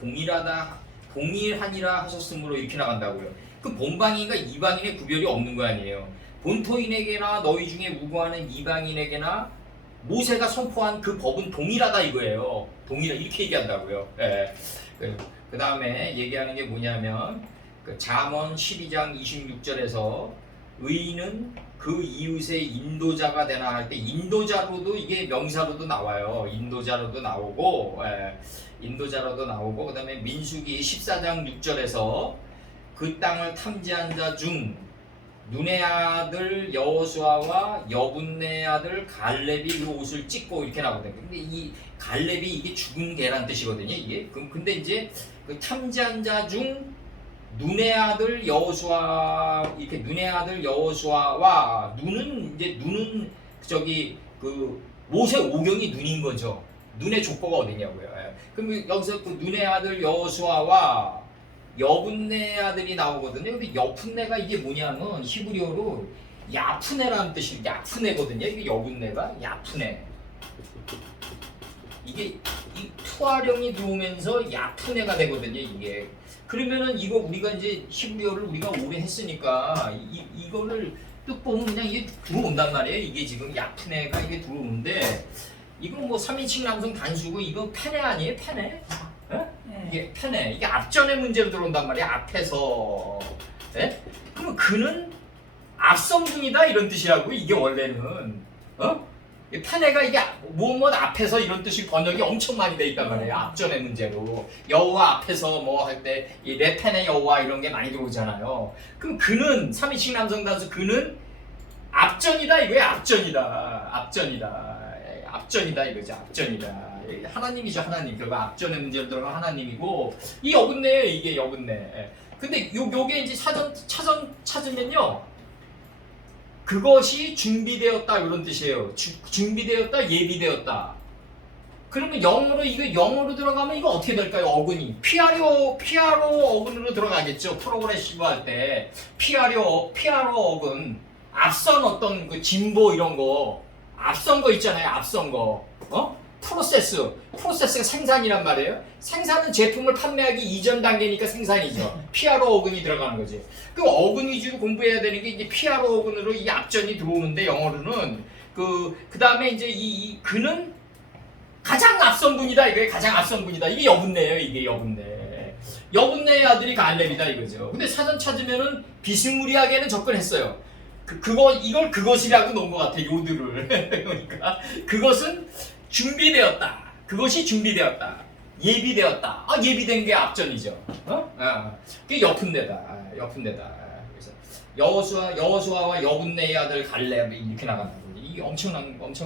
동일하니라 하셨으므로 이렇게 나간다고요. 그 본방인과 이방인의 구별이 없는 거 아니에요. 본토인에게나 너희 중에 무고하는 이방인에게나 모세가 선포한 그 법은 동일하다 이거예요. 동일하 이렇게 얘기한다고요. 그 다음에 얘기하는 게 뭐냐면 잠언 12장 26절에서 의인은 그 이웃의 인도자가 되나 할 때 인도자로도 이게 명사로도 나와요. 인도자로도 나오고 그 다음에 민수기 14장 6절에서 그 땅을 탐지한 자 중 눈의 아들 여호수아와 여분네 아들 갈렙이 그 옷을 찢고 이렇게 나오거든요. 근데 이 갈렙이 이게 죽은 개란 뜻이거든요. 이게 근데 이제 그 탐지한 자 중 눈의 아들 여호수아 이렇게 눈의 아들 여호수아와 눈은 저기 그 모세 오경이 눈인 거죠. 눈의 족보가 어디냐고요. 그럼 여기서 그 눈의 아들 여호수아와 여분네 아들이 나오거든요. 근데 여분네가 이게 뭐냐면 히브리어로 야푸네라는 뜻이 야푸네거든요. 이게 여분네가 야푸네. 이게 이 투아령이 들어오면서 야푸네가 되거든요. 이게 그러면은 이거 우리가 이제 히브리어를 우리가 오래 했으니까 이거를 뜻 보면 그냥 이게 들어온단 말이에요. 이게 지금 야푸네가 이게 들어오는데 이건 뭐 3인칭 남성 단수고 이거 페네 아니에요? 페네? 이게 페네. 이게 앞전의 문제로 들어온단 말이야. 앞에서. 그러면 그는 앞선 분이다 이런 뜻이라고 이게 원래는. 이 판에가 이게 무엇 앞에서 이런 뜻이 번역이 엄청 많이 돼 있단 말이에요. 앞전의 문제로 여호와 앞에서 뭐 할 때 이 내 펜의 여호와 이런 게 많이 들어오잖아요. 그럼 그는 3인칭 남성단수 그는 앞전이다 이거예요. 앞전이다 이거죠. 앞전이다. 하나님이죠. 하나님. 결국 앞전의 문제로 들어가 하나님이고 이 여분네예요. 이게 여분네. 근데 요게 이제 사전 찾으면요. 그것이 준비되었다 이런 뜻이에요. 준비되었다, 예비되었다. 그러면 영어로 들어가면 이거 어떻게 될까요? 어근이 피아로 어근으로 들어가겠죠. 프로그레시브 할 때 피아로 어근 앞선 어떤 그 진보 이런 거 앞선 거 있잖아요. 앞선 거 프로세스가 생산이란 말이에요. 생산은 제품을 판매하기 이전 단계니까 생산이죠. 피아로 어근이 들어가는 거지. 그 어근 위주로 공부해야 되는 게 이제 피아로 어근으로 이 앞전이 들어오는데 영어로는 그 다음에 이제 이 그는 가장 앞선 분이다 이거예요. 가장 앞선 분이다. 이게 여분네예요. 이게 여분네의 아들이 갈렙이다 이거죠. 근데 사전 찾으면은 비스무리하게는 접근했어요. 이걸 그것이라고 놓은 것 같아. 요들을. 그러니까 그것은 준비되었다. 그것이 준비되었다. 예비되었다. 예비된 게 앞전이죠. 그게 여푼데다. 그래서 여호수아와 여분네의 아들 갈렙 이렇게 나간다고. 이게 엄청난 거죠.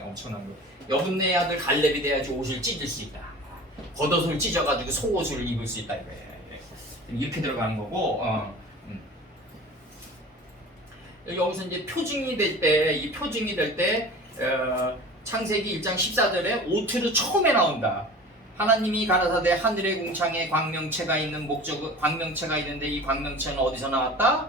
엄청난 거. 여분네의 아들 갈렙이 돼야지 옷을 찢을 수 있다. 겉옷을 찢어가지고 속옷을 입을 수 있다 이거예요. 이렇게 들어가는 거고. 여기서 이제 표징이 될 때 창세기 1장 14절에 오트로 처음에 나온다. 하나님이 가라사대 하늘의 궁창에 광명체가 있는데 이 광명체는 어디서 나왔다?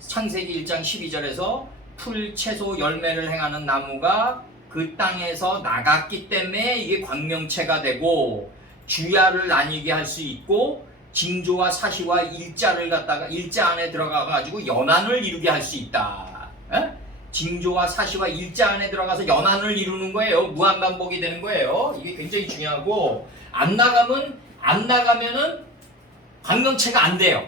창세기 1장 12절에서 풀, 채소, 열매를 행하는 나무가 그 땅에서 나갔기 때문에 이게 광명체가 되고 주야를 나뉘게 할 수 있고 징조와 사시와 일자를 갖다가 일자 안에 들어가 가지고 연한을 이루게 할 수 있다. 징조와 사시와 일자 안에 들어가서 연한을 이루는 거예요. 무한반복이 되는 거예요. 이게 굉장히 중요하고 안 나가면은 광명체가 안 돼요.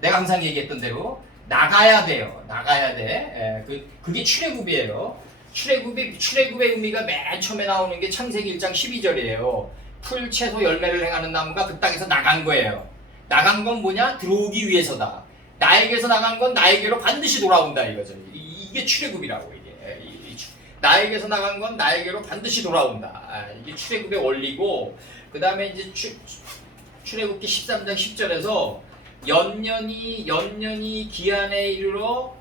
내가 항상 얘기했던 대로 나가야 돼요. 나가야 돼. 그게 출애굽이에요. 출애굽의 의미가 맨 처음에 나오는 게 창세기 1장 12절이에요. 풀, 채소, 열매를 행하는 나무가 그 땅에서 나간 거예요. 나간 건 뭐냐? 들어오기 위해서다. 나에게서 나간 건 나에게로 반드시 돌아온다 이거죠. 이게 출애굽이라고 이게. 나에게서 나간 건 나에게로 반드시 돌아온다. 이게 출애굽의 원리고 그 다음에 이제 출애굽기 13장 10절에서 연년이 기한에 이르러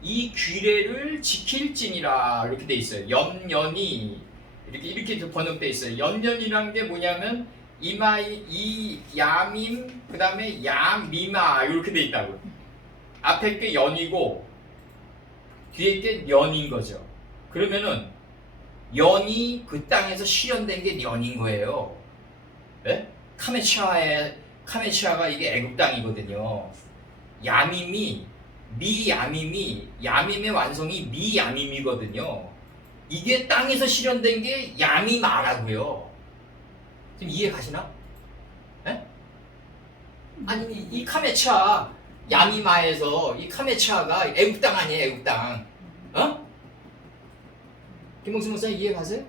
이 규례를 지킬지니라 이렇게 돼 있어요. 연년이 이렇게 번역돼 있어요. 연년이라는 게 뭐냐면 이 야밈 그 다음에 야미마 이렇게 돼 있다고. 앞에 게 연이고 뒤에 게 년인 거죠. 그러면은 연이 그 땅에서 실현된 게 년인 거예요. 네? 카메치아가 이게 애굽 땅이거든요. 야밈의 완성이 미야밈이거든요. 이게 땅에서 실현된 게 야미마라고요. 지금 이해 가시나? 네? 아니 이 카메치아 야미마에서 이 카메치아가 애굽 땅 아니에요, 애굽 땅. 김봉수 목사님 이해 가세요?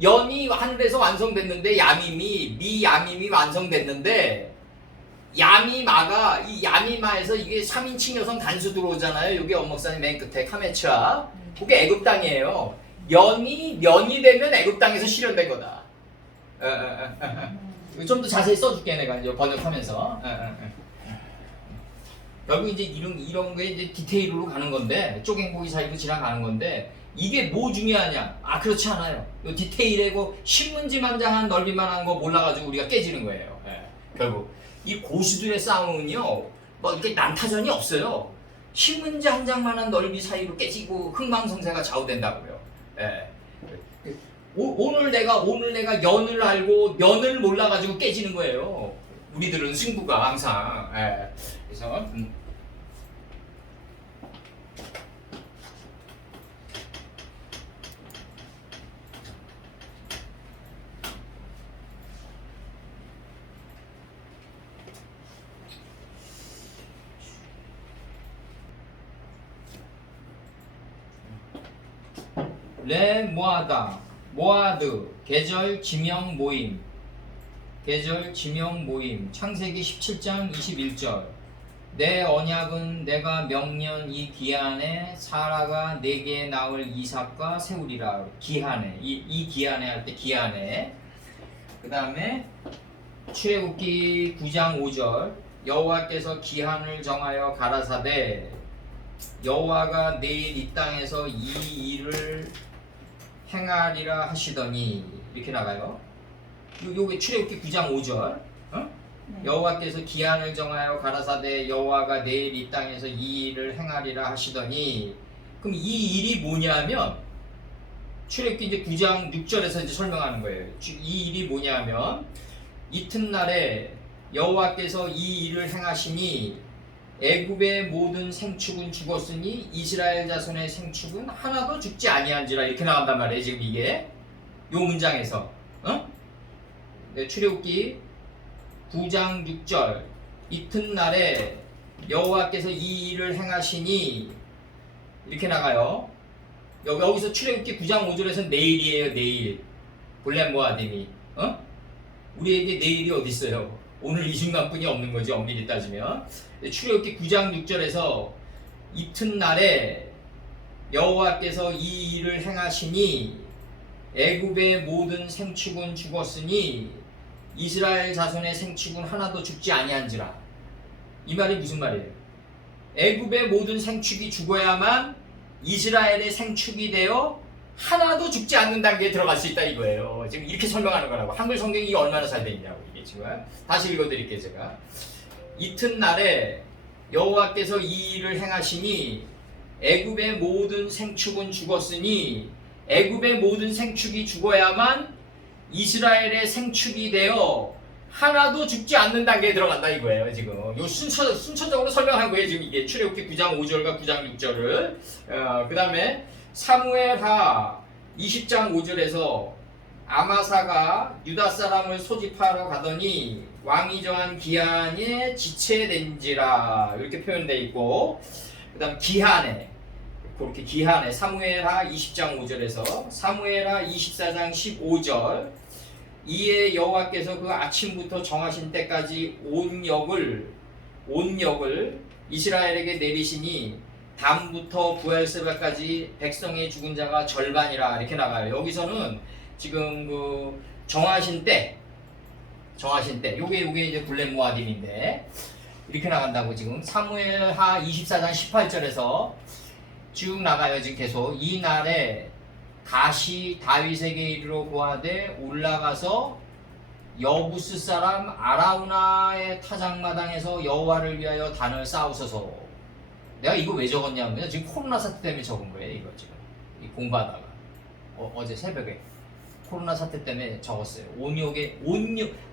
연이 하늘에서 완성됐는데 미야밈이 완성됐는데 야미마가 이 야미마에서 이게 3인칭 여성 단수 들어오잖아요. 여기 엄목사님 맨 끝에 카메치아. 그게 애굽 땅이에요. 면이 되면 애굽 땅에서 실현된 거다. 좀 더 자세히 써줄게 내가 이제 번역하면서. 결국 이제 이런 게 이제 디테일로 가는 건데 쪼갱고기 사이로 지나가는 건데 이게 뭐 중요하냐? 그렇지 않아요. 요 디테일이고 신문지만장한 넓이만한 거 몰라가지고 우리가 깨지는 거예요. 결국 이 고수들의 싸움은요, 뭐 이렇게 난타전이 없어요. 신문지 한 장만한 넓이 사이로 깨지고 흥망성쇠가 좌우된다고요. 오늘 내가 연을 알고 면을 몰라가지고 깨지는 거예요. 우리들은 승부가 항상. 그래서 레모아다 모아드 계절 지명 모임 창세기 17장 21절 내 언약은 내가 명년 이 기한에 사라가 내게 낳을 이삭과 세우리라. 기한에 이 기한에 할 때 기한에. 그 다음에 출애굽기 9장 5절 여호와께서 기한을 정하여 가라사대 여호와가 내일 이 땅에서 이 일을 행하리라 하시더니 이렇게 나가요. 요게 출애굽기 9장 5절 네. 여호와께서 기한을 정하여 가라사대 여호와가 내일 이 땅에서 이 일을 행하리라 하시더니 그럼 이 일이 뭐냐면 출애굽기 이제 9장 6절에서 이제 설명하는 거예요. 이 일이 뭐냐면 이튿날에 여호와께서 이 일을 행하시니 애굽의 모든 생축은 죽었으니 이스라엘 자손의 생축은 하나도 죽지 아니한지라 이렇게 나온단 말이에요. 지금 이게 요 문장에서 네, 출애굽기 9장 6절 이튿날에 여호와께서 이 일을 행하시니 이렇게 나가요. 여기서 출애굽기 9장 5절에서는 내일이에요. 내일 볼렘 모아dem이 우리에게 내일이 어디 있어요? 오늘 이 순간뿐이 없는 거지 엄밀히 따지면. 출애굽기 9장 6절에서 이튿날에 여호와께서 이 일을 행하시니 애굽의 모든 생축은 죽었으니 이스라엘 자손의 생축은 하나도 죽지 아니한지라. 이 말이 무슨 말이에요? 애굽의 모든 생축이 죽어야만 이스라엘의 생축이 되어 하나도 죽지 않는 단계에 들어갈 수 있다 이거예요. 지금 이렇게 설명하는 거라고. 한글 성경이 얼마나 잘 돼 있냐고 이게 지금. 다시 읽어드릴게요 제가. 이튿날에 여호와께서 이 일을 행하시니 애굽의 모든 생축은 죽었으니 애굽의 모든 생축이 죽어야만 이스라엘의 생축이 되어 하나도 죽지 않는 단계에 들어간다 이거예요. 지금 요 순서적으로 설명한 거예요. 지금 이게 출애굽기 9장 5절과 9장 6절을. 그 다음에 사무엘하 20장 5절에서 아마사가 유다 사람을 소집하러 가더니 왕이 정한 기한에 지체된지라 이렇게 표현되어 있고, 그 다음 기한에 그렇게 기한에 사무엘하 20장 5절에서 사무엘하 24장 15절 이에 여호와께서 그 아침부터 정하신 때까지 온 역을 이스라엘에게 내리시니 밤부터 부엘세바까지 백성의 죽은 자가 절반이라 이렇게 나가요. 여기서는 지금 그 정하신 때 요게 이제 블렘 모아dem인데 이렇게 나간다고. 지금 사무엘하 24장 18절에서 쭉 나가요. 지금 계속 이 날에 가시 다윗에게 이르러 고하되 올라가서 여부스 사람 아라우나의 타작마당에서 여호와를 위하여 단을 쌓으소서. 내가 이거 왜 적었냐면 지금 코로나 사태 때문에 적은 거예요. 이거 지금 공부하다가 어제 새벽에 코로나 사태 때문에 적었어요.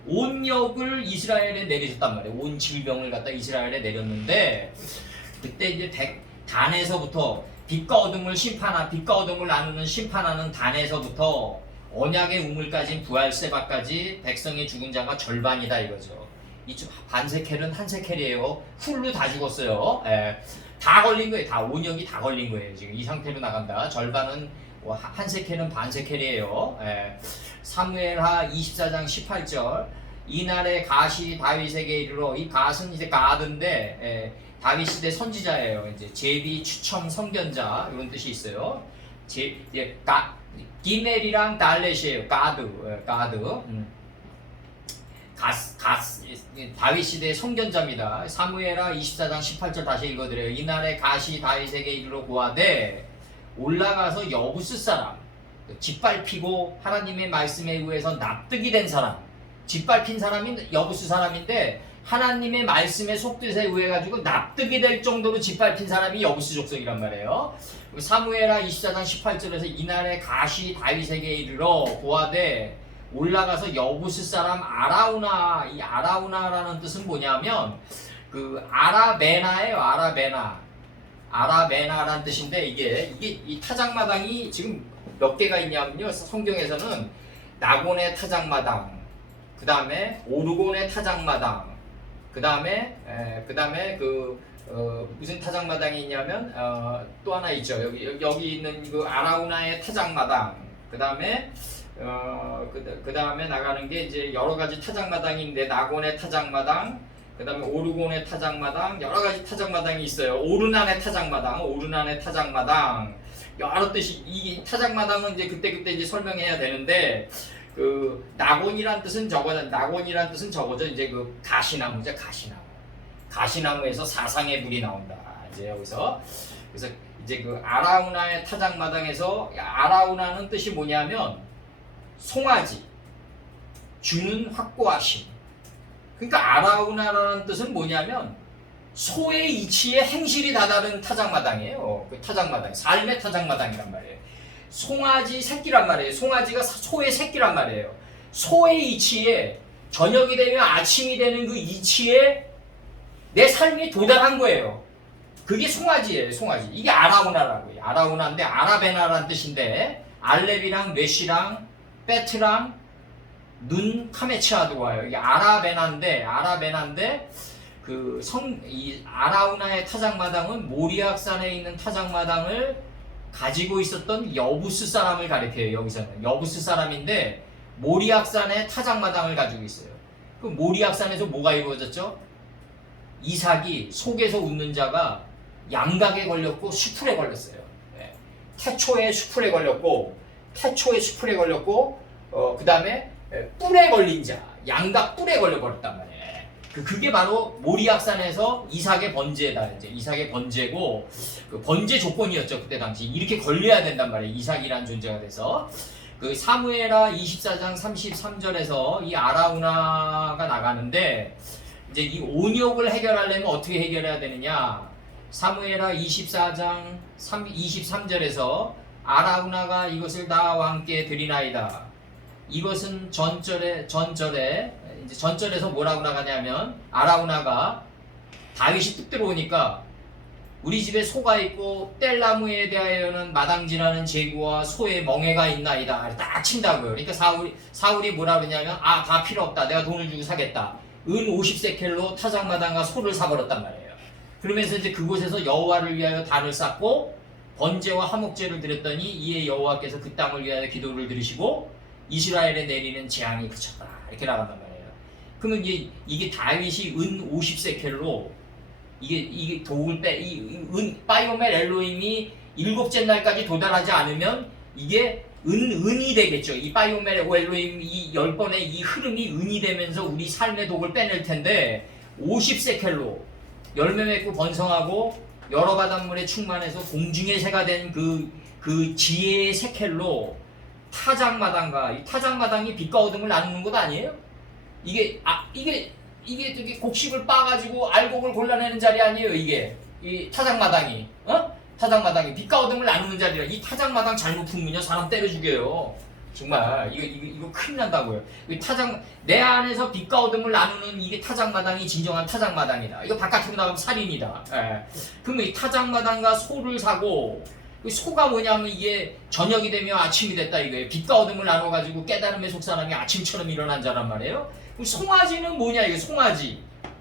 온역을 이스라엘에 내리셨단 말이에요. 온 질병을 갖다 이스라엘에 내렸는데 그때 이제 단에서부터 빛과 어둠을 나누는 심판하는 단에서부터 언약의 우물까지 부활세바까지 백성의 죽은 자가 절반이다 이거죠. 이쪽 반세켈은 한 세켈이에요. 훌루 다 죽었어요. 다 걸린 거예요. 다 온역이 다 걸린 거예요. 지금 이 상태로 나간다. 절반은 한 세켈은 반 세켈이에요. 사무엘하 24장 18절 이날에 가시 다윗에게 이르러, 이 갓은 이제 가드인데 다윗 시대 선지자예요. 이제 제비, 추첨, 선견자 이런 뜻이 있어요. 기멜이랑 달렛이에요. 가드. 다윗 시대 선견자입니다. 사무엘하 24장 18절 다시 읽어드려요. 이날에 가시 다윗에게 이르러 고하되 올라가서 여부스 사람, 짓밟히고 하나님의 말씀에 의해서 납득이 된 사람, 짓밟힌 사람이 여부스 사람인데 하나님의 말씀의 속뜻에 의해 가지고 납득이 될 정도로 짓밟힌 사람이 여부스 족속이란 말이에요. 사무엘하 24장 18절에서 이날에 가시 다윗에게 이르러 고하되 올라가서 여부스 사람 아라우나, 이 아라우나라는 뜻은 뭐냐면 그 아라베나예요. 아라베나라는 뜻인데 이게 이 타작마당이 지금 몇 개가 있냐면요. 성경에서는 나곤의 타작마당, 그 다음에 오르곤의 타작마당, 그다음에 무슨 타작마당이 있냐면 또 하나 있죠. 여기 있는 그 아라우나의 타작마당. 그다음에 그다음에 나가는 게 이제 여러 가지 타작마당인데 나곤의 타작마당, 그다음에 오르곤의 타작마당, 여러 가지 타작마당이 있어요. 오르난의 타작마당. 여러 뜻이 이 타작마당은 이제 그때 이제 설명해야 되는데 그 나곤이란 뜻은 저거죠. 이제 그 가시나무죠. 가시나무에서 사상의 불이 나온다. 이제 여기서 그래서 이제 그 아라우나의 타작마당에서 아라우나는 뜻이 뭐냐면 송아지, 주는 확고하심. 그러니까 아라우나라는 뜻은 뭐냐면 소의 이치에 행실이 다다른 타작마당이에요. 그 타작마당, 삶의 타작마당이란 말이에요. 송아지 새끼란 말이에요. 송아지가 소의 새끼란 말이에요. 소의 이치에 저녁이 되면 아침이 되는 그 이치에 내 삶이 도달한 거예요. 그게 송아지예요. 송아지. 이게 아라우나라고요. 아라우나인데 아라베나라는 뜻인데 알렙이랑 뇌시랑 베트랑 눈 카메치아도 와요. 이게 아라베나인데 이 아라우나의 타작마당은 모리악산에 있는 타작마당을 가지고 있었던 여부스 사람을 가리켜요. 여기서는 여부스 사람인데 모리악산의 타작마당을 가지고 있어요. 그 모리악산에서 뭐가 이루어졌죠? 이삭이 속에서 웃는 자가 양각에 걸렸고 수풀에 걸렸어요. 태초에 수풀에 걸렸고 그 다음에 뿔에 걸린 자, 양각 뿔에 걸려버렸단 말이에요. 그게 바로 모리악산에서 이삭의 번제다. 이제 이삭의 번제고 그 번제 조건이었죠. 그때 당시 이렇게 걸려야 된단 말이에요. 이삭이란 존재가 돼서 그 사무엘하 24장 33절에서 이 아라우나가 나가는데 이제 이 온역을 해결하려면 어떻게 해결해야 되느냐? 사무엘하 24장 23절에서 아라우나가 이것을 나와 함께 드리나이다. 이것은 전절에서 뭐라고 나가냐면 아라우나가 다윗이 뚝 들어오니까 우리 집에 소가 있고 뗄나무에 대하여는 마당지라는 제구와 소의 멍에가 있나이다. 딱 친다고요. 그러니까 사울이 뭐라 그러냐면 다 필요 없다. 내가 돈을 주고 사겠다. 은 50세켈로 타작마당과 소를 사버렸단 말이에요. 그러면서 이제 그곳에서 여호와를 위하여 단을 쌓고 번제와 화목제를 드렸더니 이에 여호와께서 그 땅을 위하여 기도를 들으시고 이스라엘에 내리는 재앙이 그쳤다. 이렇게 나간단 말이에요. 그러면 이게 다윗이 은 50세켈로 이게 도울 때 바이오멜 엘로힘이 7째 날까지 도달하지 않으면 이게 은이 되겠죠. 이 바이오멜 엘로힘 이 10번의 이 흐름이 은이 되면서 우리 삶의 독을 빼낼 텐데 50세켈로 열매 맺고 번성하고 여러 바닷물에 충만해서 공중의 새가 된 그 지혜의 세켈로 타작마당과 이 타작마당이 빛과 어둠을 나누는 것 아니에요? 이게 저기 곡식을 빻아가지고 알곡을 골라내는 자리 아니에요? 이게 이 타작마당이 타작마당이 빛과 어둠을 나누는 자리라. 이 타작마당 잘못 품으면 사람 때려 죽여요. 정말 이거 큰일 난다고요. 내 안에서 빛과 어둠을 나누는 이게 타작마당이 진정한 타작마당이다. 이거 바깥으로 나가면 살인이다. 그러면 이 타작마당과 소를 사고 소가 뭐냐면 이게 저녁이 되면 아침이 됐다 이거예요. 빛과 어둠을 나눠가지고 깨달음의 속사람이 아침처럼 일어난 자란 말이에요. 송아지는 뭐냐 이게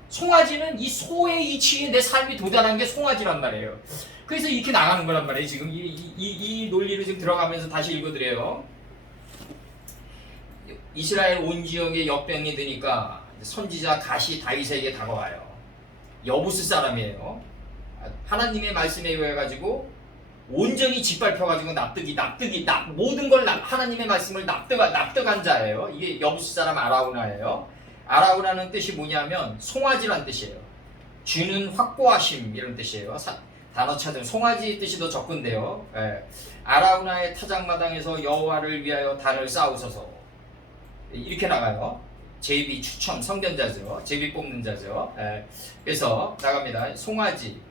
송아지는 이 소의 이치에 내 삶이 도달한 게 송아지란 말이에요. 그래서 이렇게 나가는 거란 말이에요. 지금 이 논리를 지금 들어가면서 다시 읽어드려요. 이스라엘 온 지역에 역병이 드니까 선지자 갓이 다윗에게 다가와요. 여부스 사람이에요. 하나님의 말씀에 의해가지고 온전히 짓밟혀가지고 모든 걸 하나님의 말씀을 납득한 자예요. 이게 여부스 사람 아라우나예요. 아라우나는 뜻이 뭐냐면 송아지란 뜻이에요. 주는 확고하심 이런 뜻이에요. 단어 찾으면 송아지 뜻이 더 적은데요. 아라우나의 타작마당에서 여호와를 위하여 단을 쌓으소서. 이렇게 나가요. 제비 추첨 성견자죠. 제비 뽑는 자죠. 그래서 나갑니다. 송아지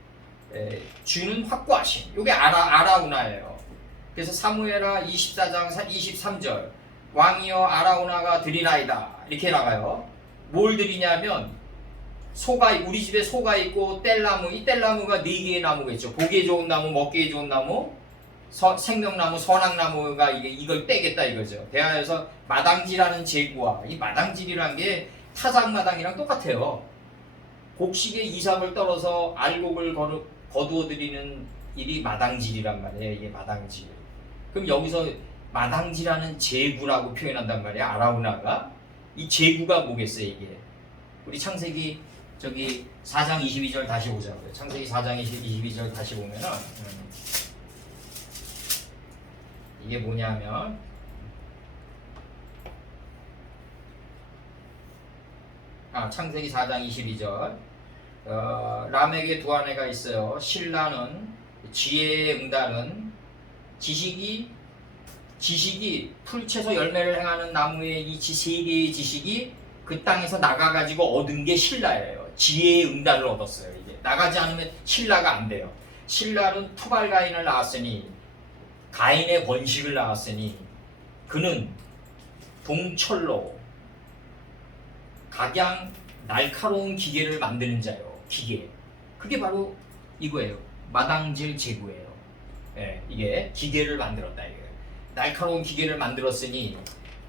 주는 확고하심. 이게 아라우나예요. 그래서 사무엘하 24장 23절 왕이여 아라우나가 드리나이다. 이렇게 나가요. 뭘 드리냐면 우리 집에 소가 있고 뗄나무. 이 뗄나무가 4개의 나무겠죠. 보기에 좋은 나무, 먹기에 좋은 나무, 생명나무, 선악나무가 이걸 떼겠다 이거죠. 곡식의 이삭을 떨어서 알곡을 거두어 드리는 일이 마당질이란 말이에요. 이게 마당질. 그럼 여기서 마당질하는 제구라고 표현한단 말이야. 아라우나가. 이 제구가 뭐겠어요, 이게? 우리 창세기 저기 4장 22절 다시 보자고요. 창세기 4장 22절 다시 보면은 이게 뭐냐면 창세기 4장 22절 람에게 두 아내가 있어요. 실라는 지혜의 응달은 지식이 풀채소 열매를 행하는 나무의 이 세 개의 지식이 그 땅에서 나가가지고 얻은 게 실라예요. 지혜의 응달을 얻었어요. 이게 나가지 않으면 실라가 안 돼요. 실라는 투발가인을 낳았으니 가인의 번식을 낳았으니 그는 동철로 각양 날카로운 기계를 만드는 자요. 기계. 그게 바로 이거예요. 마당질 제구예요. 예, 이게 기계를 만들었다. 이게. 날카로운 기계를 만들었으니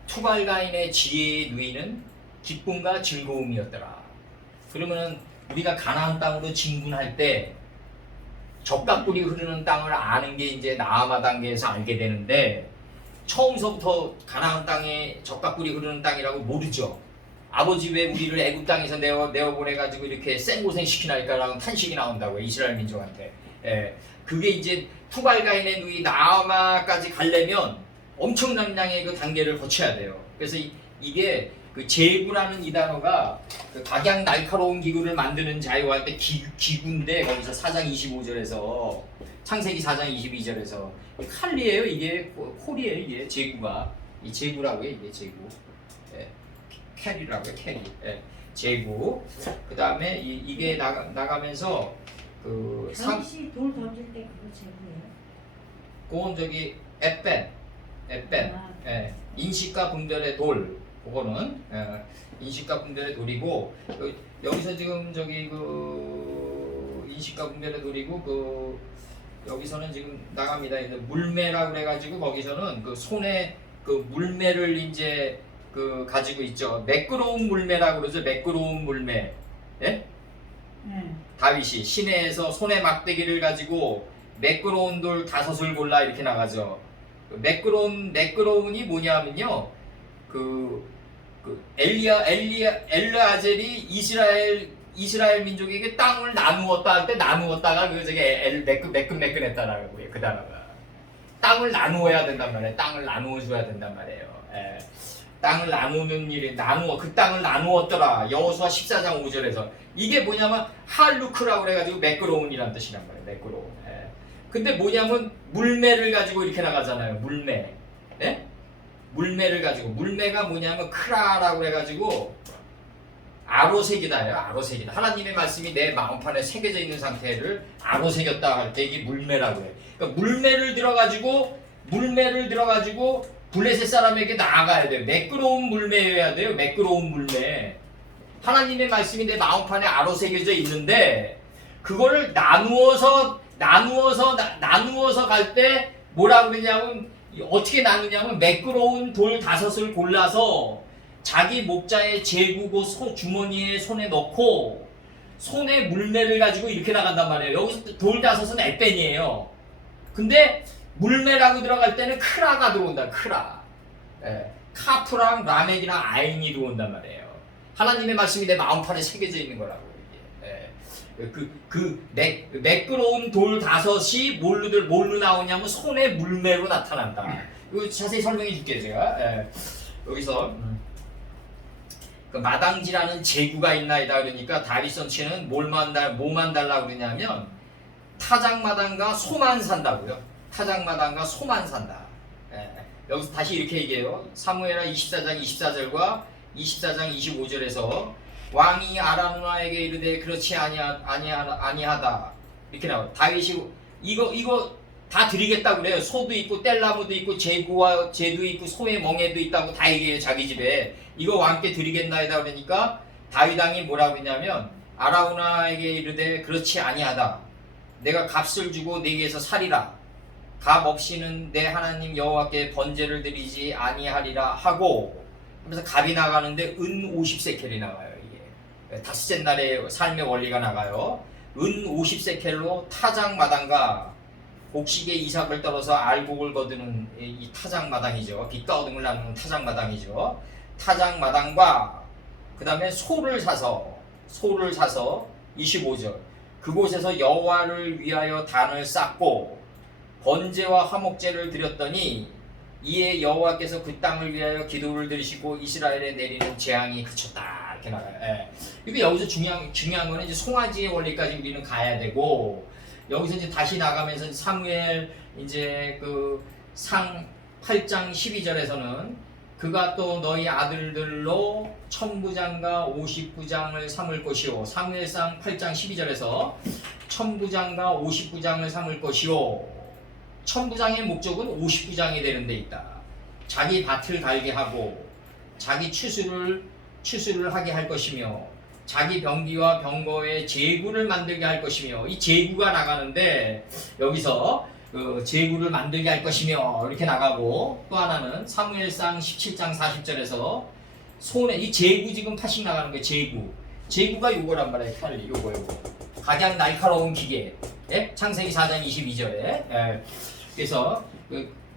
투발가인의 지혜의 누이는 기쁨과 즐거움이었더라. 그러면은 우리가 가나안 땅으로 진군할 때 적각불이 흐르는 땅을 아는 게 이제 나아마 단계에서 알게 되는데 처음서부터 가나안 땅에 적각불이 흐르는 땅이라고 모르죠. 아버지 왜 우리를 애굽 땅에서 내어보내가지고 이렇게 생고생 시키나니까라는 탄식이 나온다고요. 이스라엘 민족한테. 예, 그게 이제 투발가인의 누이 나아마까지 가려면 엄청난 양의 그 단계를 거쳐야 돼요. 그래서 이게 그 제구라는 이 단어가 그 각양 날카로운 기구를 만드는 자유 할 때 기구인데 거기서 4장 25절에서 창세기 4장 22절에서 칼리예요. 이게 콜이에요. 이게 제구가 이 제구라고요. 이게 제구. 예. 캐리라고요. 캐리. 예. 제구. 그 다음에 이게 나가면서 그 당시 돌 던질 때 그거 제구예요? 그건 저기 에벤. 예. 인식과 분별의 돌. 그거는 인식과 분별의 돌이고 여기서 지금 저기 그 인식과 분별의 돌이고 그 여기서는 지금 나갑니다. 이제 물매라고 그래가지고 거기서는 그 손에 그 물매를 이제 그 가지고 있죠. 매끄러운 물매라고 그러죠. 매끄러운 물매. 예? 다윗이 시내에서 손에 막대기를 가지고 매끄러운 돌 5을 골라 이렇게 나가죠. 매끄러운이 뭐냐면요. 그 엘르아젤이 이스라엘 민족에게 땅을 나누었다 할 때 나누었다가 그 저기 매끈매끈했다라고요. 그 단어가 땅을 나누어야 된단 말이에요. 땅을 나누어 줘야 된단 말이에요. 예. 땅을 나누는 일이 그 땅을 나누었더라. 여호수아 14장 5절에서 이게 뭐냐면 할루크라고 그래가지고 매끄러운이란 뜻이란 말이에요. 매끄러운. 예. 근데 뭐냐면 물매를 가지고 이렇게 나가잖아요. 물매. 예? 물매를 가지고 물매가 뭐냐면 크라라고 그래가지고 아로색이다예요. 아로색이다. 하나님의 말씀이 내 마음판에 새겨져 있는 상태를 아로색였다 할 때 이게 물매라고 해요. 그러니까 물매를 들어가지고 블레셋 사람에게 나아가야 돼요. 매끄러운 물매여야 돼요. 매끄러운 물매. 하나님의 말씀이 내 마음판에 아로새겨져 있는데 그거를 나누어서 갈 때 뭐라고 그러냐면 어떻게 나누냐면 매끄러운 돌 5을 골라서 자기 목자의 제구고 주머니에 손에 넣고 손에 물매를 가지고 이렇게 나간단 말이에요. 여기서 돌 5은 에벤이에요. 근데 물매라고 들어갈 때는 크라가 들어온다. 크라. 예. 카프랑 라멕이랑 아인이 들어온단 말이에요. 하나님의 말씀이 내 마음판에 새겨져 있는 거라고. 매끄러운 돌 5이 뭘로 나오냐면 손에 물매로 나타난다. 이거 자세히 설명해 줄게요, 제가. 예. 여기서 그 마당지라는 제구가 있나이다 그러니까 다윗 선치는 뭐만 달라고 그러냐면 타작마당과 소만 산다고요. 타작마당과 소만 산다. 예. 여기서 다시 이렇게 얘기해요. 사무엘하 24장 24절과 24장 25절에서 왕이 아라누나에게 이르되 그렇지 아니하다 이렇게 나와요. 다윗이 이거 다 드리겠다고 그래요. 소도 있고 뗄나무도 있고 제도 있고 소의 멍에도 있다고 다 얘기해요. 자기 집에 이거 왕께 드리겠나이다 그러니까 다윗 왕이 뭐라고 했냐면 아라우나에게 이르되 그렇지 아니하다. 내가 값을 주고 내게서 살이라. 값 없이는 내 하나님 여호와께 번제를 드리지 아니하리라 하고 그래서 값이 나가는데 은 50세켈이 나와요. 이게 닷새 날의 삶의 원리가 나가요. 은 50세켈로 타작마당과 곡식의 이삭을 떨어서 알곡을 거두는 이 타작마당이죠. 빛과 어둠을 나누는 타작마당이죠. 타작마당과 그 다음에 소를 사서 25절 그곳에서 여호와를 위하여 단을 쌓고 번제와 화목제를 드렸더니 이에 여호와께서 그 땅을 위하여 기도를 들으시고 이스라엘에 내리는 재앙이 그쳤다. 이렇게 나가요. 예. 이게 여기서 중요한 거는 이제 송아지의 원리까지 우리는 가야 되고, 여기서 이제 다시 나가면서 사무엘 이제 그 상 8장 12절에서는 그가 또 너희 아들들로 천부장과 50부장을 삼을 것이요. 사무엘상 8장 12절에서 천부장과 50부장을 삼을 것이요. 천부장의 목적은 50부장이 되는 데 있다. 자기 밭을 갈게 하고 자기 추수를 하게 할 것이며 자기 병기와 병거의 제구를 만들게 할 것이며, 이 제구가 나가는데 여기서 제구를 만들게 할 것이며 이렇게 나가고, 또 하나는 사무엘상 17장 40절에서 손에 이 제구 지금 파식 나가는 거예요. 제구가 요거란 말이에요. 칼리 요거 가장 날카로운 기계. 예? 창세기 4장 22절에 예. 그래서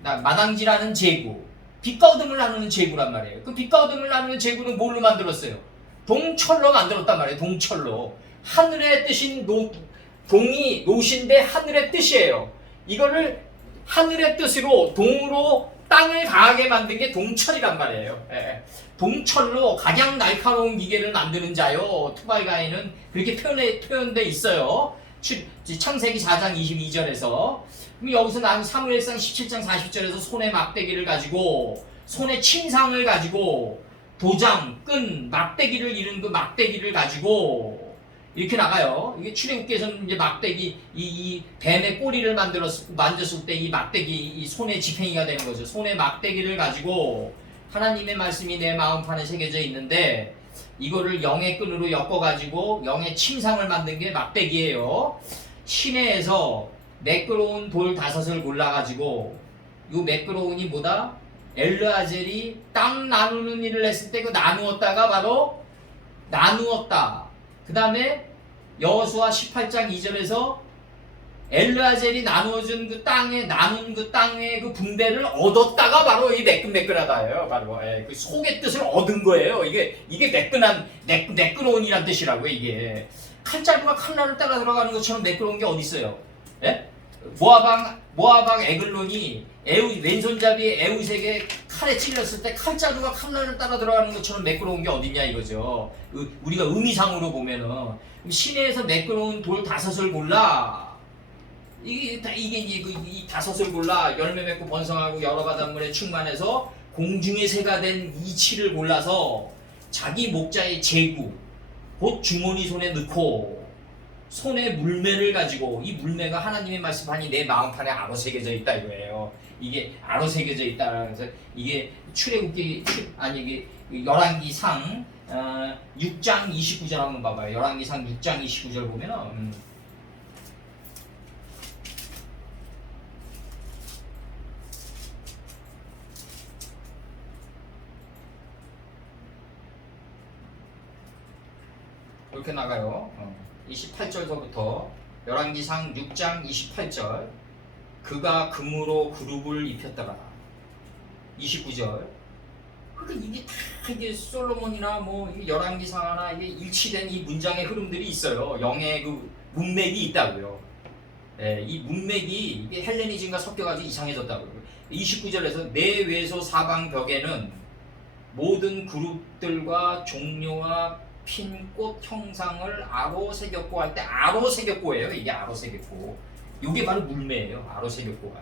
마당지라는 제구, 빛과 어둠을 나누는 제구란 말이에요. 그 빛과 어둠을 나누는 제구는 뭘로 만들었어요? 동철로 만들었단 말이에요. 동철로. 하늘의 뜻인 동이 노신데 하늘의 뜻이에요. 이거를 하늘의 뜻으로 동으로 땅을 강하게 만든 게 동철이란 말이에요. 예. 동철로 가장 날카로운 기계를 만드는 자요. 투발가에는 그렇게 표현돼 있어요. 창세기 4장 22절에서. 그럼 여기서 난 사무엘상 17장 40절에서 손에 막대기를 가지고, 손에 침상을 가지고, 도장, 끈, 막대기를 이룬 그 막대기를 가지고 이렇게 나가요. 이게 출애굽기에서는 이제 막대기, 이 뱀의 꼬리를 만졌을 때 이 막대기, 이 손에 지팽이가 되는 거죠. 손에 막대기를 가지고 하나님의 말씀이 내 마음판에 새겨져 있는데, 이거를 영의 끈으로 엮어가지고 영의 침상을 만든 게 막대기예요. 시내에서 매끄러운 돌 5을 골라가지고, 요 매끄러운이 뭐다? 엘르아젤이 땅 나누는 일을 했을 때 그 나누었다가 바로 나누었다. 그 다음에 여호수아 18장 2절에서 엘르아젤이 나누어준 그 땅에, 나눈 그 땅의 그 분배를 얻었다가 바로 이 매끈매끈하다예요. 바로 그 속의 뜻을 얻은 거예요. 이게 매끄러운이란 뜻이라고요. 이게 칼자루가 칼날을 따라 들어가는 것처럼 매끄러운 게 어디 있어요? 예? 모아방 에글론이 왼손잡이 에웃에게 칼에 찔렸을 때 칼자루가 칼날을 따라 들어가는 것처럼 매끄러운 게 어딨냐 이거죠. 우리가 의미상으로 보면은 시내에서 매끄러운 돌 5을 골라. 이게 이제 이 5을 골라 열매 맺고 번성하고 여러 바닷물에 충만해서 공중의 새가 된 이치를 골라서 자기 목자의 제구, 곧 주머니 손에 넣고 손에 물매를 가지고, 이 물매가 하나님의 말씀하니 내 마음판에 아로 새겨져 있다 이거예요. 이게 아로 새겨져 있다. 그래서 이게 이게 열왕기상 6장 29절 한번 봐봐요. 열왕기상 6장 29절 보면은 이렇게 나가요. 28절서부터 열왕기상 6장 28절 그가 금으로 그룹을 입혔더라. 29절. 그러니까 이게 다 이게 솔로몬이나 뭐 열왕기상하나 이게 일치된 이 문장의 흐름들이 있어요. 영의 그 문맥이 있다고요. 예, 이 문맥이 이게 헬레니즘과 섞여가지고 이상해졌다고요. 29절에서 내 외소 사방 벽에는 모든 그룹들과 종료와 핀 꽃 형상을 아로 새겼고 할 때 아로 새겼고예요. 이게 아로 새겼고. 이게 바로 물매예요. 아로 새겼고가.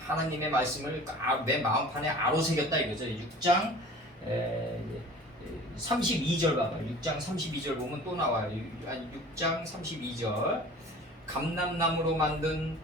하나님의 말씀을 내 마음판에 아로 새겼다 이거죠. 6장 32절 봐봐요. 6장 32절 보면 또 나와요. 6장 32절 감람나무로 만든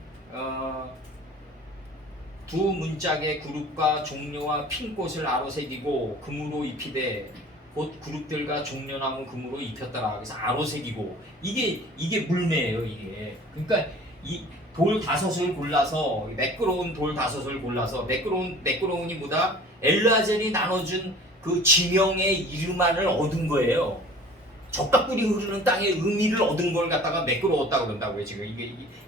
두 문짝의 그룹과 종려와 핀꽃을 아로 새기고 금으로 입히되 곧 그룹들과 종려나무 금으로 입혔더라. 그래서 아로 새기고, 이게 물매예요. 이게 그러니까 이 돌 5을 골라서, 매끄러운 돌 5을 골라서, 매끄러운이 뭐다? 엘르아젤이 나눠준 그 지명의 이름만을 얻은 거예요. 적당꿀이 흐르는 땅의 의미를 얻은 걸 갖다가 매끄러웠다 그런다고요. 지금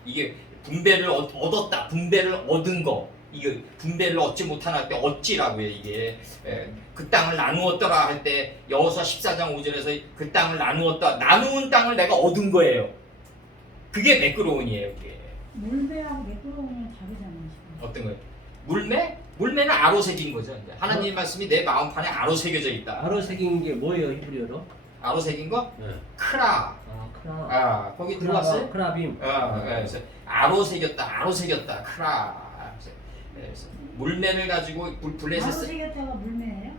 이게 분배를 얻었다, 분배를 얻은 거, 이게 분배를 얻지 못한 할 때 얻지라고요. 이게 그 땅을 나누었더라 할 때 여호수아 14장 5절에서 그 땅을 나누었다, 나누은 땅을 내가 얻은 거예요. 그게 매끄러운이에요. 그게 물배하고 매끄러움은 다르잖아요. 지금. 어떤 거예요? 물매? 물매는 아로 새긴 거죠. 이제 하나님 말씀이 내 마음판에 아로 새겨져 있다. 아로 새긴 게 뭐예요, 히브리어로? 아로 새긴 거? 네. 크라. 크라. 아, 거기 들어왔어요? 크라빔. 그래서 아로 새겼다, 아로 새겼다, 크라. 그래서 물매를 가지고 바로 블레셋. 새겼다가 물매예요?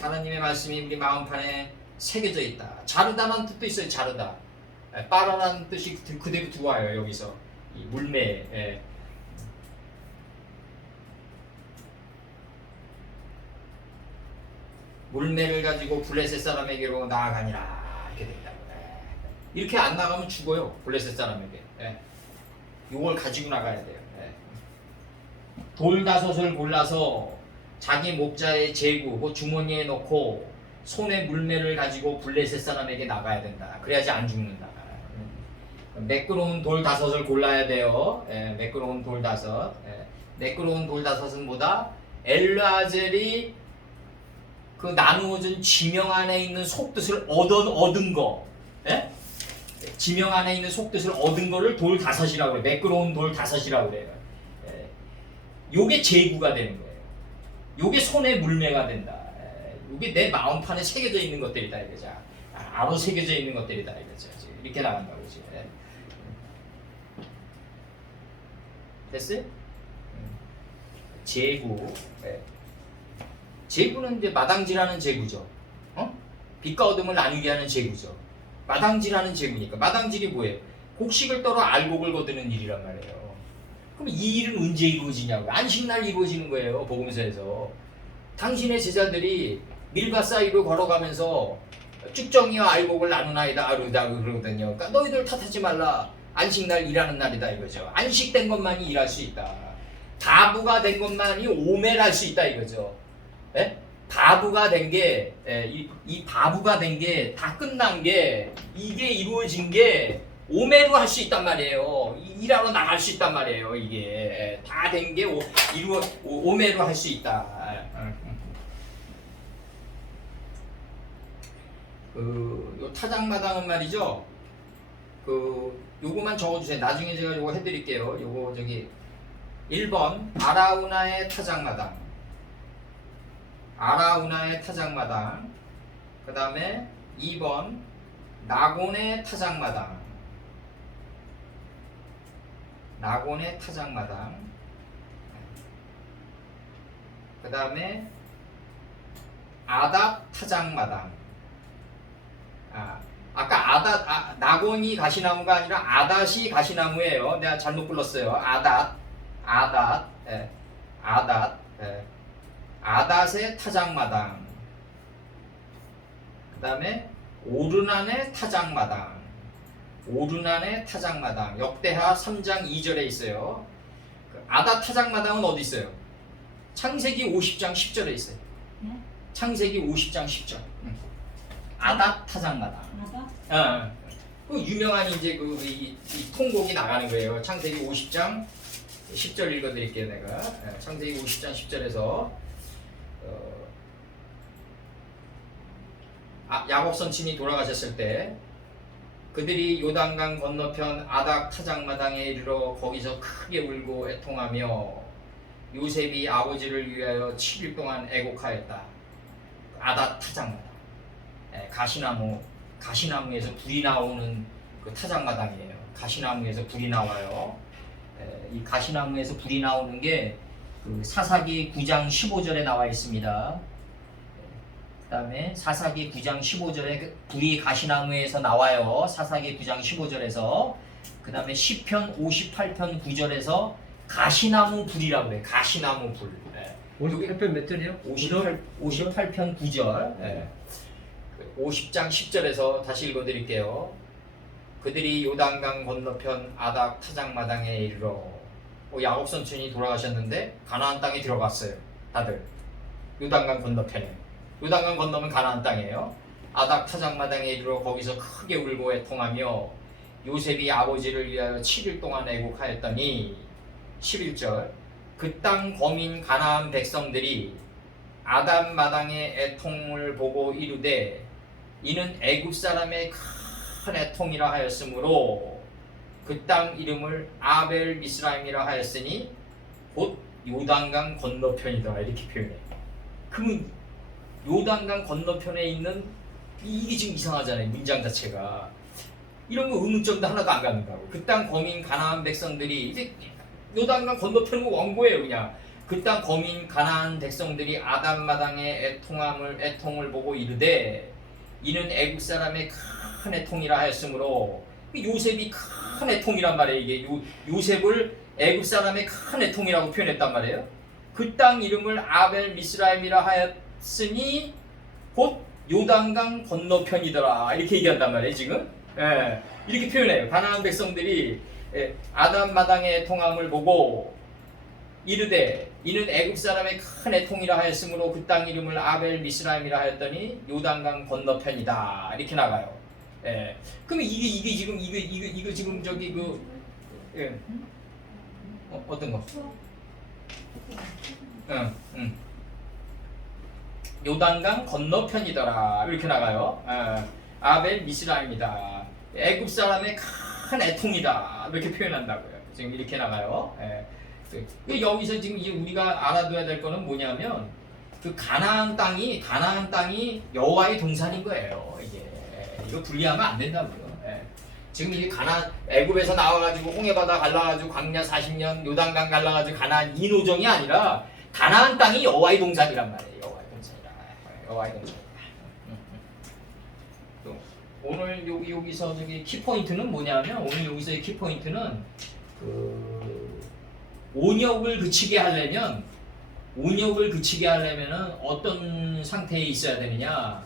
하나님의 말씀이 우리 마음판에 새겨져 있다. 자르다라는 뜻도 있어요. 자르다. 빠라라는 뜻이 그대로 들어와요. 여기서 이 물매. 물매를 가지고 블레셋 사람에게로 나아가니라 이렇게 된다고. 이렇게 안 나가면 죽어요. 블레셋 사람에게. 이걸 가지고 나가야 돼요. 돌다섯을 골라서 자기 목자의 제구 그 주머니에 넣고 손에 물매를 가지고 블레셋 사람에게 나가야 된다. 그래야지 안 죽는다. 매끄러운 돌 다섯을 골라야 돼요. 매끄러운 돌 다섯. 매끄러운 돌 다섯은 뭐다? 엘르아젤이 그 나누어진 지명 안에 있는 속뜻을 얻은 거. 지명 안에 있는 속뜻을 얻은 거를 돌 다섯이라고 그래요. 매끄러운 돌 다섯이라고 그래요. 요게 제구가 되는 거예요. 요게 손에 물매가 된다. 요게 내 마음판에 새겨져 있는 것들이다 이거죠. 아로 새겨져 있는 것들이다 이거죠. 이렇게 나간다고 지금. 됐어요? 제구. 제구는 이제 마당질하는 제구죠. 빛과 어둠을 나누게 하는 제구죠. 마당질하는 제구니까. 마당질이 뭐예요? 곡식을 떨어 알곡을 거두는 일이란 말이에요. 그럼 이 일은 언제 이루어지냐고. 안식날 이루어지는 거예요. 복음서에서. 당신의 제자들이 밀과 사이로 걸어가면서 쭉정이와 알곡을 나누나이다 아르다 그러거든요. 그러니까 너희들 탓하지 말라. 안식날 일하는 날이다 이거죠. 안식된 것만이 일할 수 있다. 다부가 된 것만이 오매할 수 있다 이거죠. 바부가 된 게, 이 바부가 된 게 다 끝난 게, 이게 이루어진 게 오매로 할 수 있단 말이에요. 일하러 나갈 수 있단 말이에요. 이게 다 된 게 오매로 할 수 있다. 요 타작마당은 말이죠. 요거만 적어주세요. 나중에 제가 요거 해드릴게요. 요거 저기 1번 아라우나의 타작마당. 아라우나의 타작마당. 그 다음에 2번 나곤의 타작마당. 나곤의 타작마당. 그 다음에 아닷 타작마당. 아까 나곤이 가시나무가 아니라 아닷이 가시나무예요. 내가 잘못 불렀어요. 아닷. 아닷의 타작마당. 그 다음에 오르난의 타작마당. 오르난의 타작마당. 역대하 3장 2절에 있어요. 아닷 타작마당은 어디 있어요? 창세기 50장 10절에 있어요. 창세기 50장 10절. 아닷 타작마당. 그 유명한 이제 이 통곡이 나가는 거예요. 창세기 50장 10절 읽어드릴게요. 내가 창세기 50장 10절에서 야곱 선친이 돌아가셨을 때 그들이 요단강 건너편 아닥 타작마당에 이르러 거기서 크게 울고 애통하며 요셉이 아버지를 위하여 7일 동안 애곡하였다. 아닥 타작마당. 가시나무에서 불이 나오는 그 타작마당이에요. 가시나무에서 불이 나와요. 이 가시나무에서 불이 나오는 게 그 사사기 9장 15절에 나와 있습니다. 그 다음에 사사기 9장 15절에 불이 가시나무에서 나와요. 사사기 9장 15절에서. 그 다음에 시편 58편 9절에서 가시나무 불이라고 해요. 가시나무 불. 58편 몇 절이요? 58편 9절. 50장 10절에서 다시 읽어드릴게요. 그들이 요단강 건너편 아닥 타작마당에 이르러 야곱 선친이 돌아가셨는데 가나안 땅에 들어갔어요. 다들 요단강 건너편에. 요단강 건너면 가나안 땅이에요. 아닥 타작마당에 이르러 거기서 크게 울고 애통하며 요셉이 아버지를 위하여 7일 동안 애곡하였더니 11절 그 땅 거민 가나안 백성들이 아담 마당의 애통을 보고 이르되 이는 애굽 사람의 큰 애통이라 하였으므로 그 땅 이름을 아벨 미스라임이라 하였으니 곧 요단강 건너편이다 이렇게 표현해. 그러면 요단강 건너편에 있는 이게 지금 이상하잖아요. 문장 자체가 이런 거 의문점도 하나도 안 갖는다고. 그 땅 거민 가나안 백성들이 이제 요단강 건너편은 원고예요. 그냥 그 땅 거민 가나안 백성들이 아담 마당의 애통을 보고 이르되 이는 애굽 사람의 큰 애통이라 하였으므로 요셉이 큰 애통이란 말이에요. 이게 요셉을 애굽 사람의 큰 애통이라고 표현했단 말이에요. 그 땅 이름을 아벨 미스라임이라 하였으니 곧 요단강 건너편이더라 이렇게 얘기한단 말이에요. 지금 이렇게 표현해요. 가나안 백성들이 아담 마당의 애통함을 보고 이르되 이는 애굽 사람의 큰 애통이라 하였으므로 그 땅 이름을 아벨 미스라임이라 하였더니 요단강 건너편이다 이렇게 나가요. 그러면 이게 지금 이거 지금 저기 어떤 거? 요단강 건너편이더라 이렇게 나가요. 아벨 미스라임이다. 애굽 사람의 큰 애통이다 이렇게 표현한다고요. 지금 이렇게 나가요. 여기서 지금 우리가 알아둬야 될 거는 뭐냐면 그 가나안 땅이 여호와의 동산인 거예요. 이게 이거 분리하면 안 된다고요. 지금 이게 애굽에서 나와가지고 홍해바다 갈라가지고 광야 40년 요단강 갈라가지고 가나안 이 노정이 아니라 가나안 땅이 여호와의 동산이란 말이에요. 여호와의 동산이다. 또 오늘 여기서 저기 키포인트는 뭐냐면 오늘 여기서의 키포인트는 온역을 그치게 하려면은 어떤 상태에 있어야 되느냐?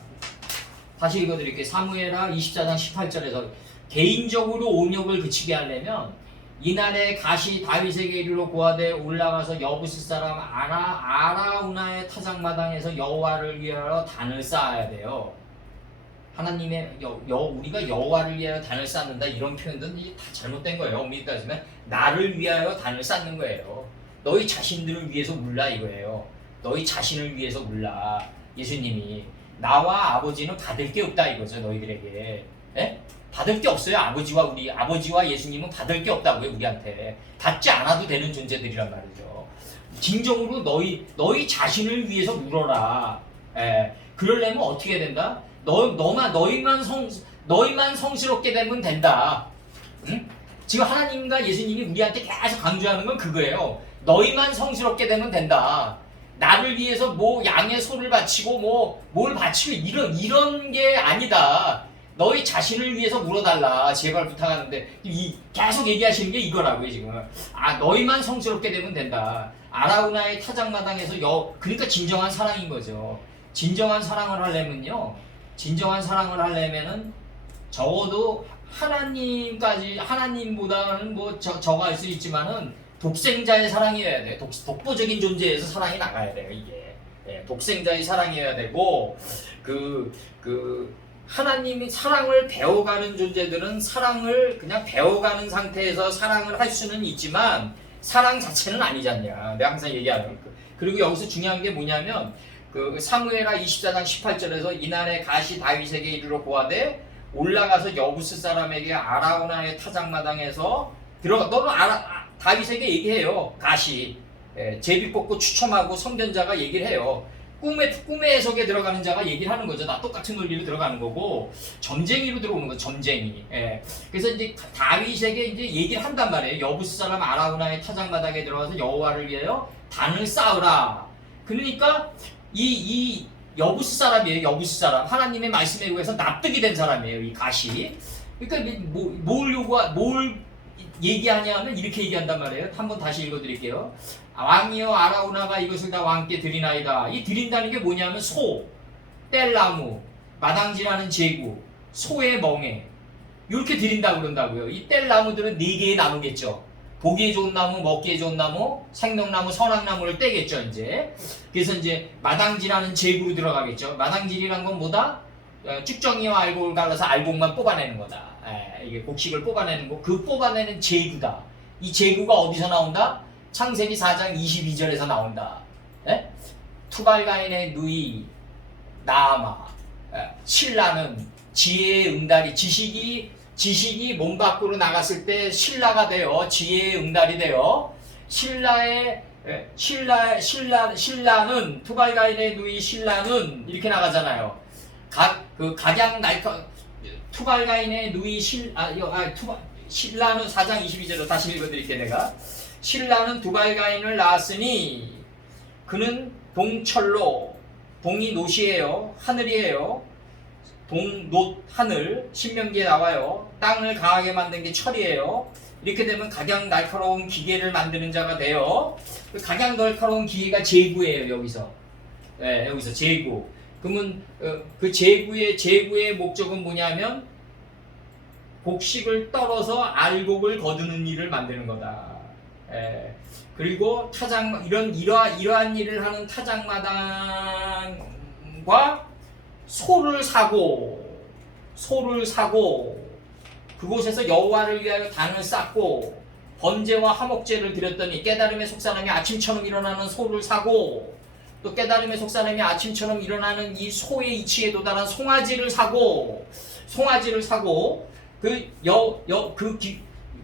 다시 읽어드릴게요. 사무엘하 24장 18절에서 개인적으로 온역을 그치게 하려면 이날에 가시 다윗에게 이르러 고하되 올라가서 여부스 사람 아라우나의 타작마당에서 여호와를 위하여 단을 쌓아야 돼요. 하나님의 우리가 여호와를 위하여 단을 쌓는다 이런 표현들은 다 잘못된 거예요. 엄밀히 따지면 나를 위하여 단을 쌓는 거예요. 너희 자신들을 위해서 울라 이거예요. 너희 자신을 위해서 울라. 예수님이 나와 아버지는 받을 게 없다 이거죠. 너희들에게 받을 게 없어요. 아버지와 예수님은 받을 게 없다고요. 우리한테 받지 않아도 되는 존재들이란 말이죠. 진정으로 너희 자신을 위해서 울어라. 그러려면 어떻게 된다? 너희만 성스럽게 되면 된다. 응? 지금 하나님과 예수님이 우리한테 계속 강조하는 건 그거예요. 너희만 성스럽게 되면 된다. 나를 위해서 뭐 양의 소를 바치고 뭘 바치고 이런 게 아니다. 너희 자신을 위해서 물어달라. 제발 부탁하는데 계속 얘기하시는 게 이거라고요 지금. 너희만 성스럽게 되면 된다. 아라우나의 타작마당에서 그러니까 진정한 사랑인 거죠. 진정한 사랑을 하려면은 적어도 하나님보다는 저가 수 있지만은 독생자의 사랑이어야 돼. 독보적인 존재에서 사랑이 나가야 돼요. 이게 독생자의 사랑이어야 되고 하나님이 사랑을 배워가는 존재들은 사랑을 그냥 배워가는 상태에서 사랑을 할 수는 있지만 사랑 자체는 아니지 않냐. 내가 항상 얘기하는 거. 그리고 여기서 중요한 게 뭐냐면 사무엘하 24장 18절에서 이날에 가시 다윗에게 이르러 고하되 올라가서 여부스 사람에게 아라우나의 타작마당에서 너는 다윗에게 얘기해요. 가시 제비 뽑고 추첨하고 선견자가 얘기를 해요. 꿈의 해석에 들어가는 자가 얘기를 하는 거죠. 나 똑같은 논리로 들어가는 거고 점쟁이로 들어오는 거죠. 점쟁이. 그래서 이제 다윗에게 이제 얘기를 한단 말이에요. 여부스 사람 아라우나의 타작마당에 들어가서 여호와를 위하여 단을 쌓으라. 그러니까 이 여부스 사람이에요. 여부스 사람. 하나님의 말씀에 의해서 납득이 된 사람이에요. 이 가시. 그러니까 뭘 얘기하냐면 이렇게 얘기한단 말이에요. 한번 다시 읽어드릴게요. 왕이여 아라우나가 이것을 다 왕께 드리나이다. 이 드린다는 게 뭐냐면 뗄나무, 마당지라는 제구, 소의 멍에 이렇게 드린다고 그런다고요. 이 뗄나무들은 4개의 나무겠죠. 보기에 좋은 나무, 먹기에 좋은 나무, 생명나무, 선악나무를 떼겠죠. 이제 그래서 이제 마당지라는 제구로 들어가겠죠. 마당질이란 건 뭐다? 쭉정이와 알곡을 갈라서 알곡만 뽑아내는 거다. 이게 곡식을 뽑아내는 거. 그 뽑아내는 제구다. 이 제구가 어디서 나온다? 창세기 4장 22절에서 나온다. 투발가인의 누이 나아마, 신라는 지혜의 응달이, 지식이 몸 밖으로 나갔을 때 신라가 되어 지혜의 응달이 되어 신라는 투발가인의 누이 신라는 이렇게 나가잖아요. 각양 날카 투발가인의 누이 신라는 4장 22절로 다시 읽어드릴게 내가. 신라는 두발가인을 낳았으니 그는 동철로, 동이 노시예요, 하늘이에요. 동노 하늘, 신명기에 나와요. 땅을 강하게 만든 게 철이에요. 이렇게 되면 각양 날카로운 기계를 만드는 자가 돼요. 그 각양 날카로운 기계가 제구예요. 여기서 여기서 제구. 그러면 그 제구의 목적은 뭐냐면 곡식을 떨어서 알곡을 거두는 일을 만드는 거다. 그리고 이러한 일을 하는 타작마당과 소를 사고 그곳에서 여호와를 위하여 단을 쌓고 번제와 화목제를 드렸더니 깨달음의 속사람이 아침처럼 일어나는 소를 사고 또 깨달음의 속사람이 아침처럼 일어나는 이 소의 이치에 도달한 송아지를 사고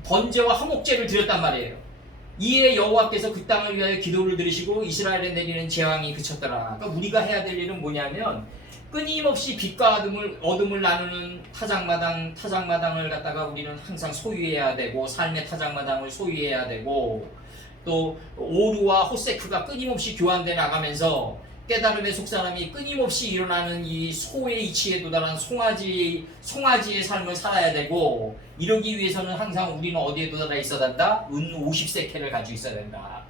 번제와 화목제를 드렸단 말이에요. 이에 여호와께서 그 땅을 위하여 기도를 들으시고 이스라엘에 내리는 재앙이 그쳤더라. 그러니까 우리가 해야 될 일은 뭐냐면 끊임없이 빛과 어둠을 나누는 타작마당을 갖다가 우리는 항상 소유해야 되고 삶의 타작마당을 소유해야 되고 또 오루와 호세크가 끊임없이 교환돼 나가면서 깨달음의 속사람이 끊임없이 일어나는 이 소의 이치에 도달한 송아지의 삶을 살아야 되고 이러기 위해서는 항상 우리는 어디에 도달해 있어야 된다? 은 50세켈을 가지고 있어야 된다.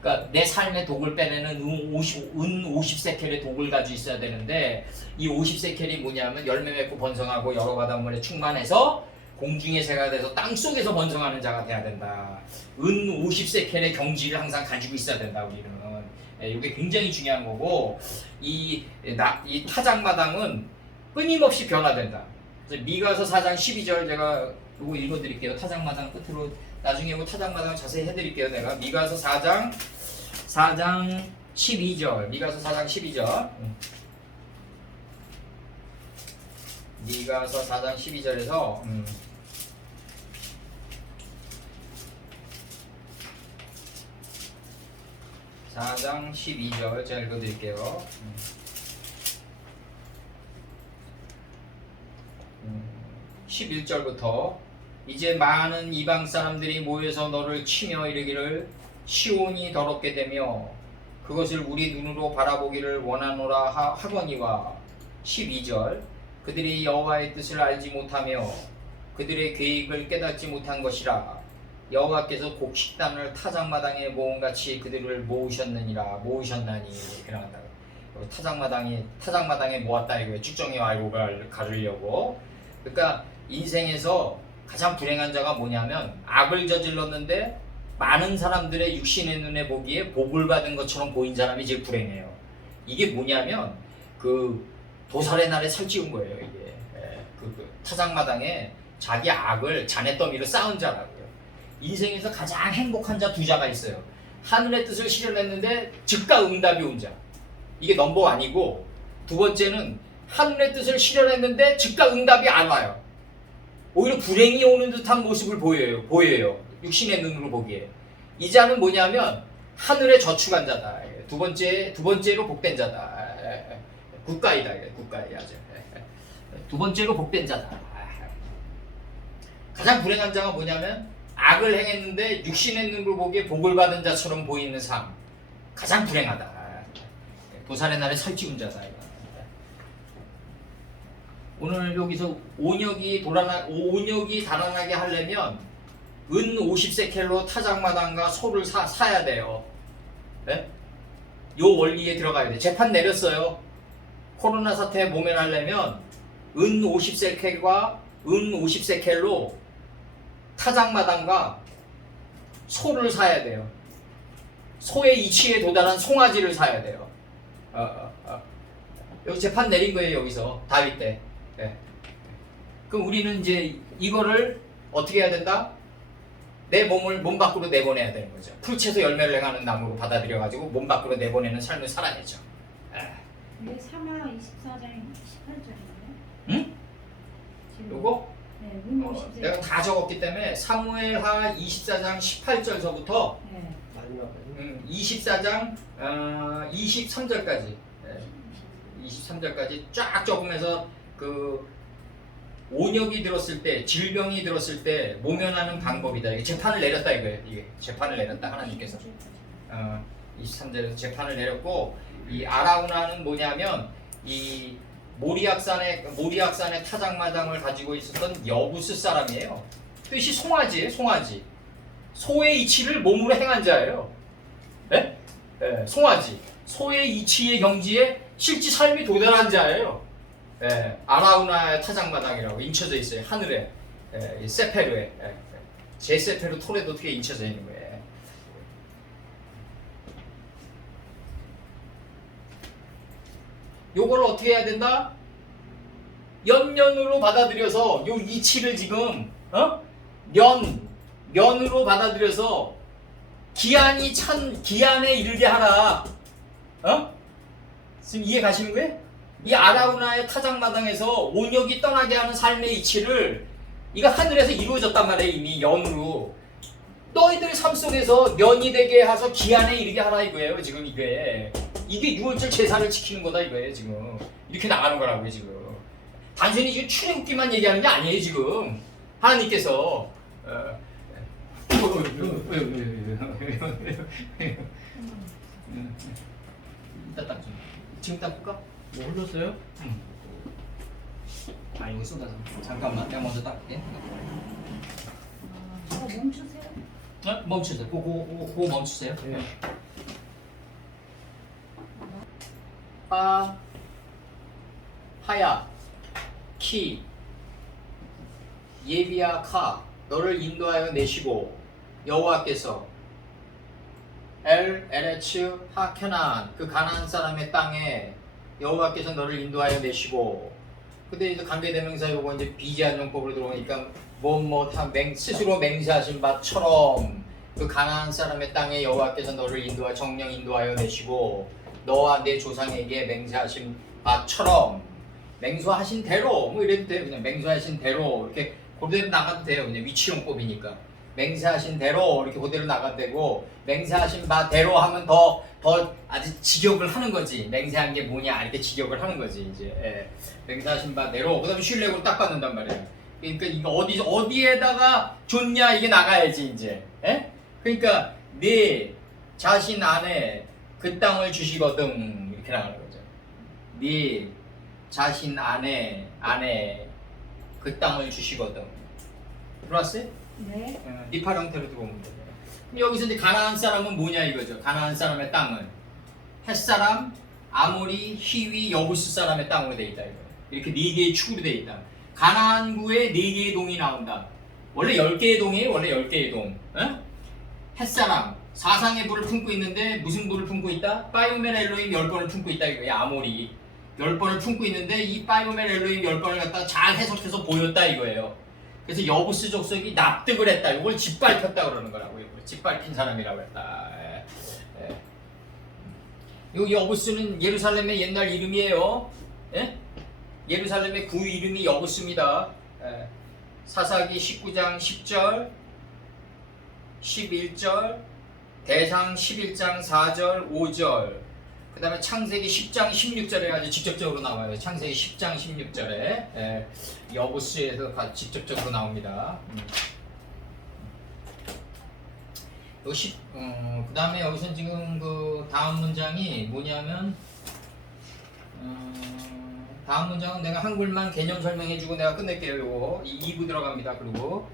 그러니까 내 삶의 독을 빼내는 은 50세켈의 독을 가지고 있어야 되는데 이 50세켈이 뭐냐면 열매 맺고 번성하고 여러 바닷물에 충만해서 공중의 새가 돼서 땅속에서 번성하는 자가 돼야 된다. 은 50세켈의 경지를 항상 가지고 있어야 된다. 우리는 이게 굉장히 중요한 거고 이 타작마당은 끊임없이 변화된다. 그래서 미가서 4장 12절 제가 이거 읽어드릴게요. 타작마당 끝으로 나중에 이거 타작마당 자세히 해드릴게요. 내가 미가서 4장 12절 미가서 4장 12절 미가서 4장 12절에서 4장 12절 제가 읽어드릴게요. 11절부터 이제 많은 이방 사람들이 모여서 너를 치며 이르기를 시온이 더럽게 되며 그것을 우리 눈으로 바라보기를 원하노라 하거니와 12절 그들이 여호와의 뜻을 알지 못하며 그들의 계획을 깨닫지 못한 것이라 여호와께서 곡식단을 타작마당에 모음같이 그들을 모으셨나니 이렇게 나간다. 타작마당에 모았다 이거예요. 쭉정이와 알곡을 가르려고. 그러니까 인생에서 가장 불행한 자가 뭐냐면 악을 저질렀는데 많은 사람들의 육신의 눈에 보기에 복을 받은 것처럼 보인 사람이 제일 불행해요. 이게 뭐냐면 그 도살의 날에 살찌운 거예요. 이게 그 타작마당에 자기 악을 자네더미로 쌓은 자라고요. 인생에서 가장 행복한 자 두 자가 있어요. 하늘의 뜻을 실현했는데 즉각 응답이 온 자. 이게 넘버 1이고 두 번째는 하늘의 뜻을 실현했는데 즉각 응답이 안 와요. 오히려 불행이 오는 듯한 모습을 보여요. 육신의 눈으로 보기에. 이 자는 뭐냐면 하늘에 저축한 자다. 두 번째로 복된 자다. 국가이다. 국가이 아주. 두 번째로 복된 자다. 가장 불행한 자가 뭐냐면 악을 행했는데 육신의 눈으로 보기에 복을 받은 자처럼 보이는 삶. 가장 불행하다. 도살의 날에 살찌운 자다. 오늘 여기서 온역이 달아나게 하려면 은 50세켈로 타작마당과 소를 사야 돼요. 네? 요 원리에 들어가야 돼. 재판 내렸어요. 코로나 사태에 모면하려면 은 50세켈로 타작마당과 소를 사야 돼요. 소의 이치에 도달한 송아지를 사야 돼요. 여기 재판 내린 거예요. 여기서 다윗 때. 예. 그럼 우리는 이제 이거를 어떻게 해야 된다? 내 몸을 몸 밖으로 내보내야 되는 거죠. 풀채에서 열매를 행하는 나무로 받아들여가지고 몸 밖으로 내보내는 삶을 살아야죠. 예. 이게 3화 24장 18절인가요? 응? 지금 요거? 네, 문명 10세. 내가 다 적었기 때문에 사무엘하 24장 18절서부터 네. 마지막까지. 24장 23절까지 23절까지 쫙 적으면서 그 온역이 들었을 때, 질병이 들었을 때 모면하는 방법이다. 이게 재판을 내렸다 이거예요. 이게 재판을 내렸다 하나님께서. 23절에서 재판을 내렸고, 이 아라우나는 뭐냐면 이 모리악산의 타작마당을 가지고 있었던 여부스 사람이에요. 뜻이 송아지예요, 송아지. 소의 이치를 몸으로 행한 자예요. 네? 네, 송아지. 소의 이치의 경지에 실제 삶이 도달한 자예요. 예, 아라우나의 타작마당이라고 인쳐져 있어요. 하늘에, 이 세페르에, 제 세페르 톨에도 어떻게 인쳐져 있는 거예요. 요걸 어떻게 해야 된다? 연년으로 받아들여서 요 이치를 지금 년으로 받아들여서 기한에 이르게 하라. 지금 이해 가시는 거예요? 이 아라우나의 타작마당에서 온역이 떠나게 하는 삶의 이치를 이거 하늘에서 이루어졌단 말이에요. 이미 연으로 너희들 삶 속에서 년이 되게 해서 기한에 이르게 하라 이거예요. 지금 이게 6월절 제사를 지키는 거다 이거예요. 지금 이렇게 나가는 거라고요. 지금 단순히 지금 출애굽기만 얘기하는 게 아니에요. 지금 하나님께서 이따 닦죠. 지금 닦을까? 뭐 흘렀어요? 아 이거 쏟아서 잠깐만 내가 먼저 닦을게. 멈추세요. 멈추세요. 그거 멈추세요. 네. 하야 키 예비야 카 너를 인도하여 내시고 여호와께서 에레츠 하케난 그 가나안 사람의 땅에 여호와께서 너를 인도하여 내시고. 근데 이제 관계대명사 요거 이제 비제한 용법으로 들어오니까 스스로 맹세하신 바처럼 그 가나안 사람의 땅에 여호와께서 너를 정령 인도하여 내시고 너와 내 조상에게 맹세하신 바처럼 맹세하신 대로 뭐 이래도 돼요. 그냥 맹세하신 대로 이렇게 그대로 나가도 돼요. 그냥 위치용법이니까 맹세하신 대로 이렇게 그대로 나가도 되고, 맹세하신 바대로 하면 더 아주 직역을 하는 거지. 맹세한 게 뭐냐 이렇게 직역을 하는 거지 이제. 맹세하신 바대로 그다음에 쉴렉으로 딱 받는단 말이에요. 그러니까 이거 어디에다가 줬냐 이게 나가야지 이제. 그러니까 네 자신 안에 그 땅을 주시거든 이렇게 나가는 거죠. 네 자신 안에 그 땅을 주시거든. 들어왔어요? 네. 니팔 형태로 들어오면 돼요. 그럼 여기서 이제 가나안 사람은 뭐냐 이거죠. 가나안 사람의 땅은 햇사람, 아모리, 히위, 여부스 사람의 땅으로 돼 있다 이거예요. 이렇게 4개의 축으로 돼 있다. 가나안구에 4개의 동이 나온다. 원래 10개의 동이에요. 원래 10개의 동. 햇사람, 사상의 불을 품고 있는데 무슨 불을 품고 있다? 파이오멘 엘로힘 10번을 품고 있다 이거예요. 아모리 10번을 품고 있는데 이 파이오멘 엘로힘 10번을 갖다가 잘 해석해서 보였다 이거예요. 그래서 여부스 족속이 납득을 했다. 이걸 짓밟혔다 그러는 거라고요. 짓밟힌 사람이라고 했다. 이 여부스는 예루살렘의 옛날 이름이에요. 예루살렘의 구 이름이 여부스입니다. 사사기 19장 10절, 11절, 대상 11장 4절, 5절, 그 다음에 창세기 10장 16절에 아주 직접적으로 나와요. 창세기 10장 16절에 여부스에서 직접적으로 나옵니다. 그 다음에 여기서 지금 그 다음 문장이 뭐냐면 다음 문장은 내가 한글만 개념 설명해주고 내가 끝낼게요. 요거 2부 들어갑니다. 그리고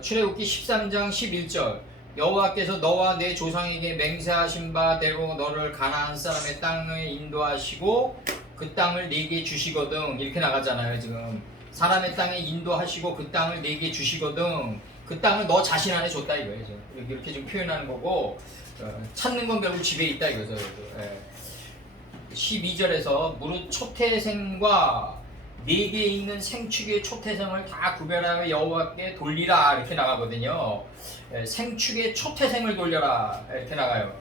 출애굽기 13장 11절 여호와께서 너와 내 조상에게 맹세하신 바대로 너를 가나안 사람의 땅에 인도하시고 그 땅을 네게 주시거든 이렇게 나가잖아요. 지금 사람의 땅에 인도하시고 그 땅을 네게 주시거든 그 땅을 너 자신 안에 줬다 이거예요. 이렇게 좀 표현하는 거고 찾는 건 결국 집에 있다 이거죠. 12절에서 무릇 초태생과 네 개 있는 생축의 초태생을 다 구별하여 여호와께 돌리라 이렇게 나가거든요. 생축의 초태생을 돌려라 이렇게 나가요.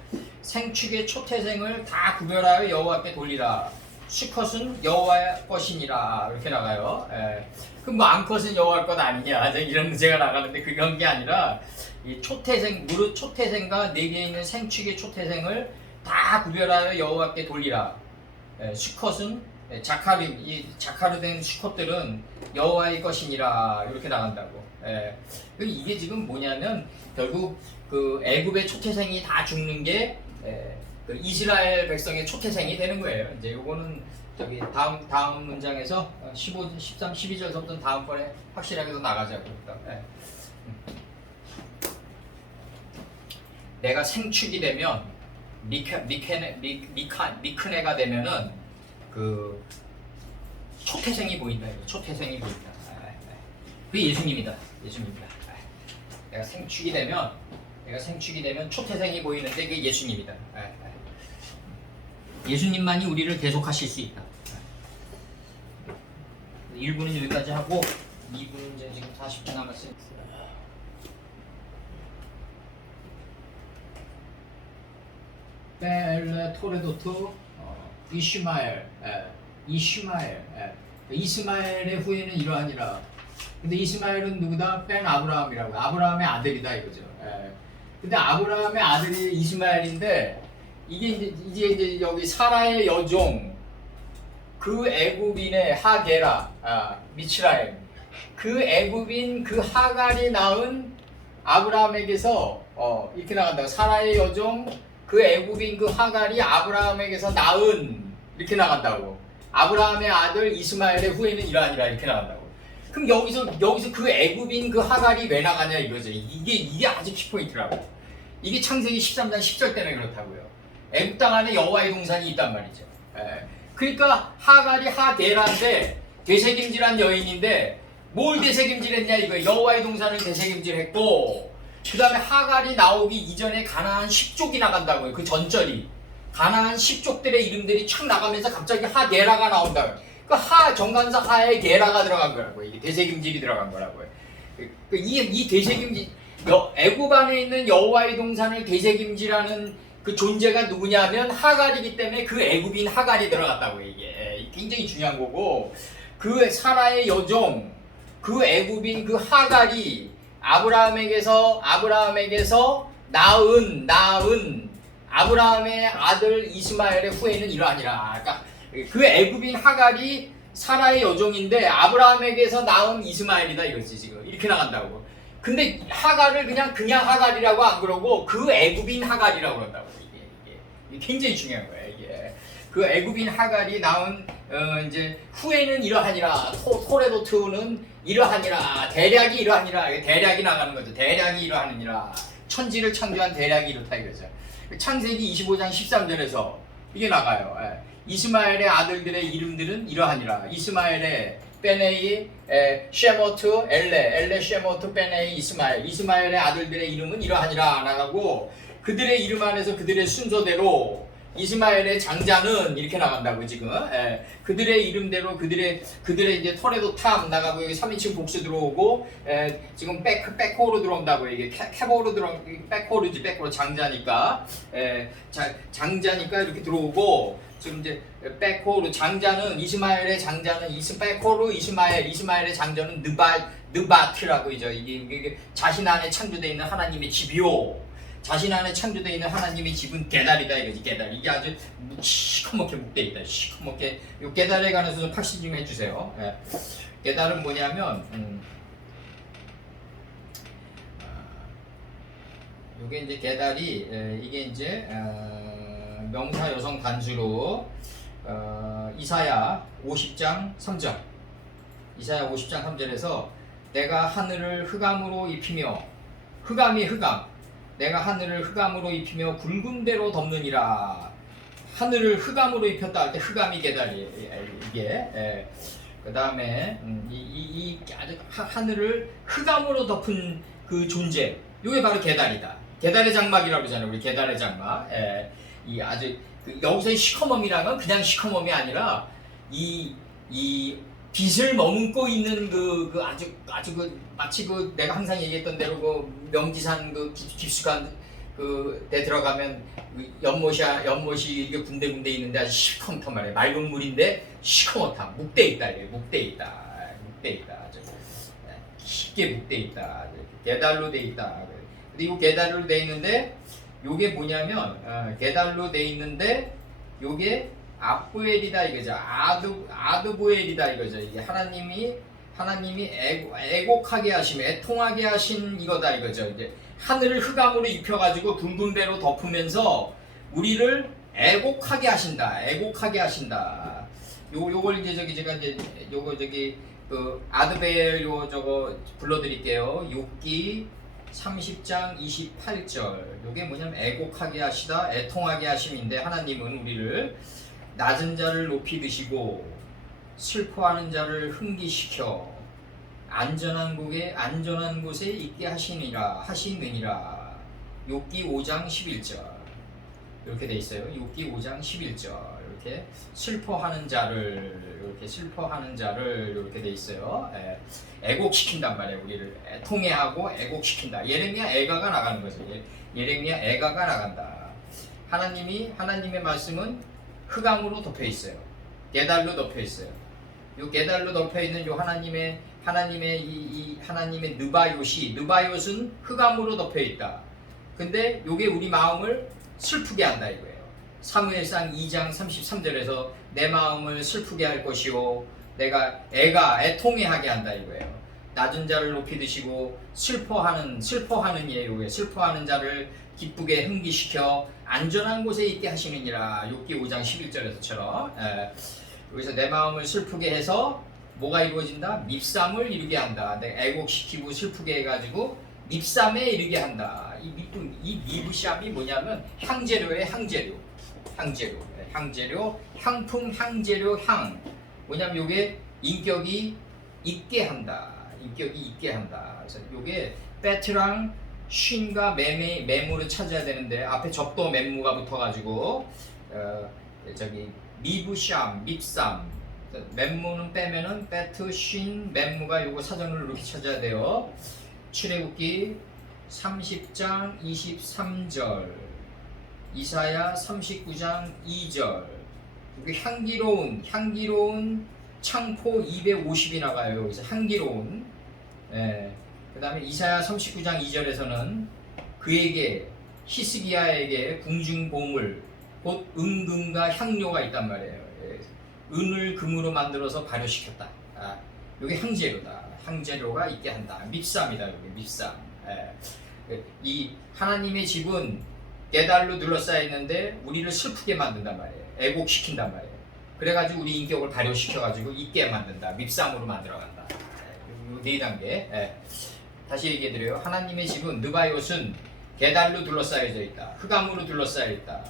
생축의 초태생을 다 구별하여 여호와께 돌리라. 수컷은 여호와의 것이니라 이렇게 나가요. 그럼 뭐 암컷은 여호와의 것 아니냐 이런 문제가 나가는데 그런 게 아니라 이 초태생 무릇 초태생과 네 개 있는 생축의 초태생을 다 구별하여 여호와께 돌리라. 수컷은 자카르 된 수컷들은 여호와의 것이니라 이렇게 나간다고. 이게 지금 뭐냐면 결국 그 애굽의 초태생이 다 죽는 게 그 이스라엘 백성의 초태생이 되는 거예요. 이제 요거는 저기 다음 문장에서 15, 13, 12절부터 다음번에 확실하게 더 나가자고. 내가 생축이 되면 미크네가 되면은 그 초태생이 보인다. 초태생이 보인다. 그게 예수님이다. 예수님이다. 내가 생축이 되면 초태생이 보이는데 그게 예수님이다. 예수님만이 우리를 계속하실 수 있다. 1부는 여기까지 하고 2부는 이제 지금 40초 남았어요. 벨레 토레도트 이슈마엘 이스마엘의 후예는 이러하니라. 근데 이스마엘은 누구다? 뺀 아브라함이라고. 아브라함의 아들이다 이거죠. 근데 아브라함의 아들이 이스마엘인데 이게 이제 여기 사라의 여종 그 애굽인의 하게라 미츠라임 그 애굽인 그 하갈이 낳은 아브라함에게서 이렇게 나간다고. 사라의 여종 그 애굽인 그 하갈이 아브라함에게서 낳은 이렇게 나간다고. 아브라함의 아들 이스마엘의 후예는 이러하니라 이렇게 나간다고. 그럼 여기서 그 애굽인 그 하갈이 왜 나가냐 이거죠. 이게 아주 키포인트라고. 이게 창세기 13장 10절 때문에 그렇다고요. 애굽 땅 안에 여호와의 동산이 있단 말이죠. 그러니까 하갈이 하데라인데 되새김질한 여인인데 뭘 되새김질했냐 이거. 여호와의 동산을 되새김질했고 그 다음에 하갈이 나오기 이전에 가나안 10족이 나간다고요. 그 전절이 가나안 10족들의 이름들이 착 나가면서 갑자기 하데라가 나온다고요. 그 정관사 하에 게라가 들어간 거라고요. 이게 되새김질이 들어간 거라고요. 이 되새김질 애굽 안에 있는 여호와의 동산을 되새김질하는 그 존재가 누구냐면 하갈이기 때문에 그 애굽인 하갈이 들어갔다고요. 이게 굉장히 중요한 거고 그 사라의 여종 그 애굽인 그 하갈이 아브라함에게서 낳은 아브라함의 아들 이스마엘의 후예는 이러하니라. 그러니까 그 애굽인 하갈이 사라의 여종인데 아브라함에게서 낳은 이스마엘이다 이거지 지금. 이렇게 나간다고. 근데 하갈을 그냥 하갈이라고 안 그러고 그 애굽인 하갈이라고 그런다고. 이게 굉장히 중요한 거야. 이게 그 애굽인 하갈이 낳은 이제 후에는 이러하니라. 토레도트는 이러하니라. 대략이 이러하니라. 대략이 나가는 거죠. 대략이 이러하니라. 천지를 창조한 대략이 이렇다 이거죠. 창세기 25장 13절에서 이게 나가요. 이스마엘의 아들들의 이름들은 이러하니라. 이스마엘의 베네이, 쉐모트, 엘레, 쉐모트, 베네이, 이스마엘의 아들들의 이름은 이러하니라 나가고 그들의 이름 안에서 그들의 순서대로 이스마엘의 장자는 이렇게 나간다고 지금. 그들의 이름대로 그들의 이제 토레도 탐 나가고 여기 3인칭 복수 들어오고 지금 백호로 들어온다고. 이게 캐보로 백호르지. 장자니까 장자니까 이렇게 들어오고 지금 이제 백호르 장자는 이스마엘의 장자는 백호르 이스마엘의 장자는 느바트라고 이죠. 이게 자신 안에 창조되어 있는 하나님의 집이요. 자신 안에 창조되어 있는 하나님의 집은 게달이다 이거지. 게달. 이게 아주 시커멓게 묵되어 있다. 시커멓게. 요 게달에 관해서 좀 확신 좀 해주세요. 게달은 뭐냐면 요게 이제 게달이 이게 이제 명사 여성 단수로 이사야 50장 3절. 이사야 50장 3절에서 내가 하늘을 흑암으로 입히며 흑암이 흑암. 내가 하늘을 흑암으로 입히며 굵은 데로 덮느니라. 하늘을 흑암으로 입혔다 할 때 흑암이 게달이에요. 이게 그 다음에 이 아주 하늘을 흑암으로 덮은 그 존재. 이게 바로 게달이다. 게달의 장막이라고 그러잖아요. 우리 게달의 장막. 이 아주 여기서의 시커먼이라는 건 그냥 시커먼이 아니라 이 빚을 머금고 있는 그 아주 마치 내가 항상 얘기했던 대로 명지산 깊숙한 데 들어가면 연못이 이렇게 군데군데 있는데 아주 시커멓단 말이에요. 맑은 물인데 시커멓다. 묵대 있다 이래. 묵대 있다. 아주 깊게 묵대 있다. 계달로 돼 있다. 근데 이 계달로 돼 있는데 요게 뭐냐면 계달로 돼 있는데 요게 아부엘이다 이거죠. 아드부엘이다 이거죠. 이게 하나님이 애곡하게 하심, 애통하게 하신 이거다 이거죠. 이제 하늘을 흑암으로 입혀가지고 붉은 배로 덮으면서 우리를 애곡하게 하신다. 애곡하게 하신다. 요걸 이제 제가 이제 아드벨 저거 불러드릴게요. 욥기 30장 28절. 요게 뭐냐면 애곡하게 하시다, 애통하게 하심인데 하나님은 우리를 낮은 자를 높이 드시고 슬퍼하는 자를 흥기시켜 안전한 곳에 있게 하시느니라. 욥기 5장 11절. 이렇게 돼 있어요. 욥기 5장 11절. 이렇게 슬퍼하는 자를 이렇게 돼 있어요. 애곡시킨단 말이에요. 우리를 통해하고 애곡시킨다. 예레미야 애가가 나가는 거죠. 예레미야 애가가 나간다. 하나님의 말씀은 흑암으로 덮여 있어요. 게달로 덮여 있어요. 요 게달로 덮여 있는 요 하나님의 느바요은 흑암으로 덮여 있다. 근데 요게 우리 마음을 슬프게 한다 이거예요. 사무엘상 2장 33절에서 내 마음을 슬프게 할 것이요 내가 애통해 하게 한다 이거예요. 낮은 자를 높이 드시고 슬퍼하는 이에요. 슬퍼하는 자를 기쁘게 흥기시켜 안전한 곳에 있게 하시느니라. 욥기 5장 11절에서처럼 여기서 내 마음을 슬프게 해서 뭐가 이루어진다? 밉삼을 이루게 한다. 내가 애곡시키고 슬프게 해가지고 밉삼에 이르게 한다. 이 미브샴이 뭐냐면 향재료예요. 향재료, 향품, 향재료, 향. 뭐냐면 요게 인격이 있게 한다. 그래서 요게 배트랑 쉰과 매무를 찾아야 되는데 앞에 접도 매무가 붙어가지고 미브샴, 밉삼. 매무는 빼면은 배트, 쉰, 매무가 요거 사전으로 이렇게 찾아야 돼요. 출애굽기 30장 23절, 이사야 39장 2절. 여기 향기로운 창포 250이 나가요. 여기서 향기로운. 그 다음에 이사야 39장 2절에서는 그에게 히스기야에게 궁중보물 곧 은금과 향료가 있단 말이에요. 은을 금으로 만들어서 발효시켰다. 여기 향재료다. 향재료가 있게 한다. 밉삼이다. 여기 밉삼. 이 하나님의 집은 게달로 둘러싸여 있는데 우리를 슬프게 만든단 말이에요. 애곡시킨단 말이에요. 그래가지고 우리 인격을 발효시켜가지고 있게 만든다. 밉삼으로 만들어간다. 네 단계. 다시 얘기해드려요. 하나님의 집은 느바요은 게달로 둘러싸여져 있다. 흑암으로 둘러싸여 있다.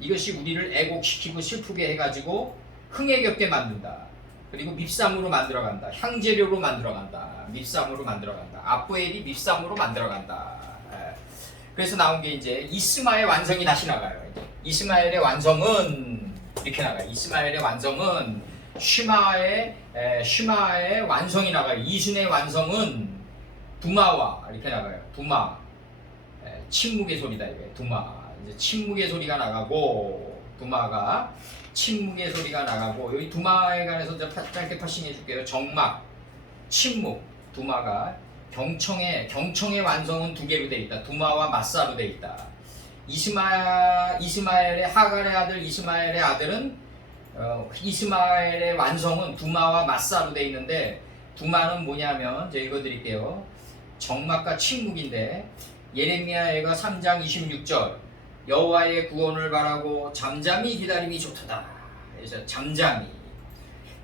이것이 우리를 애곡시키고 슬프게 해가지고 흥에 겪게 만든다. 그리고 밉삼으로 만들어간다. 향재료로 만들어간다. 밉삼으로 만들어간다. 아부엘이 밉삼으로 만들어간다. 그래서 나온 게 이제 이스마엘 완성이 다시 나가요. 이스마엘의 완성은 이렇게 나가요. 이스마엘의 완성은 슈마의 완성이 나가요. 이순의 완성은 두마와 이렇게 나가요. 두마. 침묵의 소리다 이거예요. 두마. 이제 침묵의 소리가 나가고 두마가 침묵의 소리가 나가고 여기 두마에 관해서 짧게 파싱해 줄게요. 정막, 침묵, 두마가 경청의 완성은 두 개로 돼 있다. 두마와 마사로 돼 있다. 이스마엘의 하갈의 아들 이스마엘의 아들은 이스마엘의 완성은 두마와 마사로 돼 있는데 두마는 뭐냐면 제가 읽어드릴게요. 정막과 침묵인데 예레미야가 3장 26절 여호와의 구원을 바라고 잠잠히 기다림이 좋도다. 그래서 잠잠히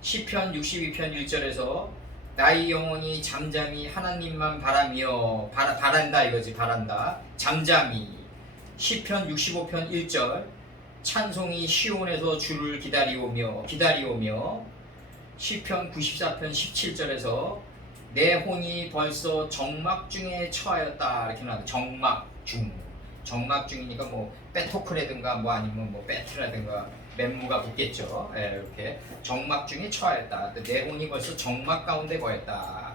시편 62편 1절에서 나의 영혼이 잠잠히 하나님만 바란다 이거지. 바란다. 잠잠히 시편 65편 1절 찬송이 시온에서 주를 기다리오며 시편 94편 17절에서 내 혼이 벌써 정막 중에 처하였다 이렇게 나와요. 정막 중이니까 뭐 빼토크라든가 뭐 아니면 뭐 배트라든가 맨무가 붙겠죠. 이렇게 정막 중에 처하였다. 내혼이 벌써 정막 가운데 거했다.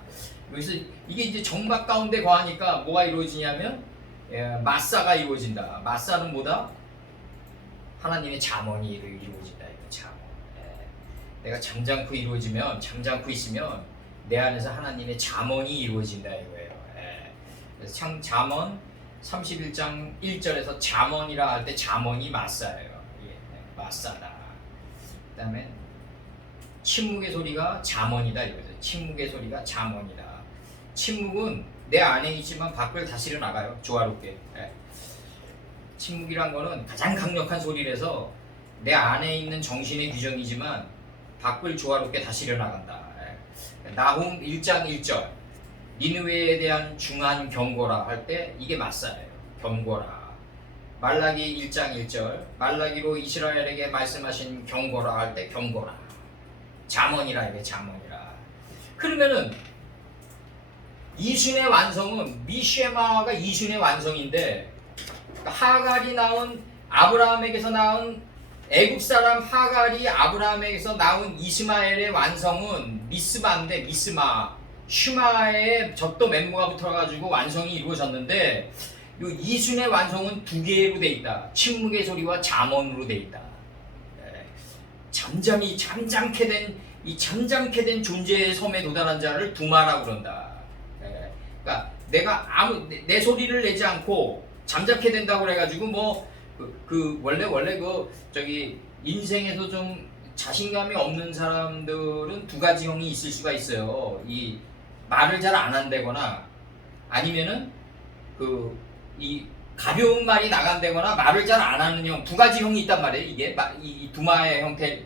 여기서 이게 이제 정막 가운데 거하니까 뭐가 이루어지냐면 맞사가 이루어진다. 맞사는 뭐다? 하나님의 잠언이 이루어진다. 이거 잠언. 내가 잠잠고 잠잠고 있으면 내 안에서 하나님의 잠언이 이루어진다 이거예요. 그래서 잠언 31장 1절에서 잠언이라 할 때 잠언이 맞사예요. 맞사다. 그다음에 침묵의 소리가 잠언이다 이거죠. 침묵의 소리가 잠언이다. 침묵은 내 안에 있지만 밖을 다스려 나가요. 조화롭게. 침묵이란 거는 가장 강력한 소리라서 내 안에 있는 정신의 규정이지만 밖을 조화롭게 다스려 나간다. 나훔 1장 1절 니느웨에 대한 중한 경고라 할 때 이게 맞사예요. 경고라. 말라기 1장 1절 말라기로 이스라엘에게 말씀하신 경고라 할 때 경고라. 잠언이라 이게 잠언이라. 그러면은 이순의 완성은 미쉐마가 이순의 완성인데 하갈이 낳은 아브라함에게서 낳은 애굽 사람 하갈이 아브라함에게서 낳은 이스마엘의 완성은 미스마인데 미스마 슈마의 젖도 맨무가 붙어가지고 완성이 이루어졌는데 요 이순의 완성은 두 개로 돼 있다. 침묵의 소리와 잠언으로 돼 있다. 잠잠케 된 존재의 섬에 도달한 자를 두마라고 그런다. 그러니까 내가 내 소리를 내지 않고 잠잠케 된다고 그래가지고 원래 저기 인생에서 좀 자신감이 없는 사람들은 두 가지 형이 있을 수가 있어요. 이 말을 잘 안 한다거나 아니면은 이 가벼운 말이 나간다거나 말을 잘 안 하는 형, 두 가지 형이 있단 말이에요. 이게 이 두마의 형태,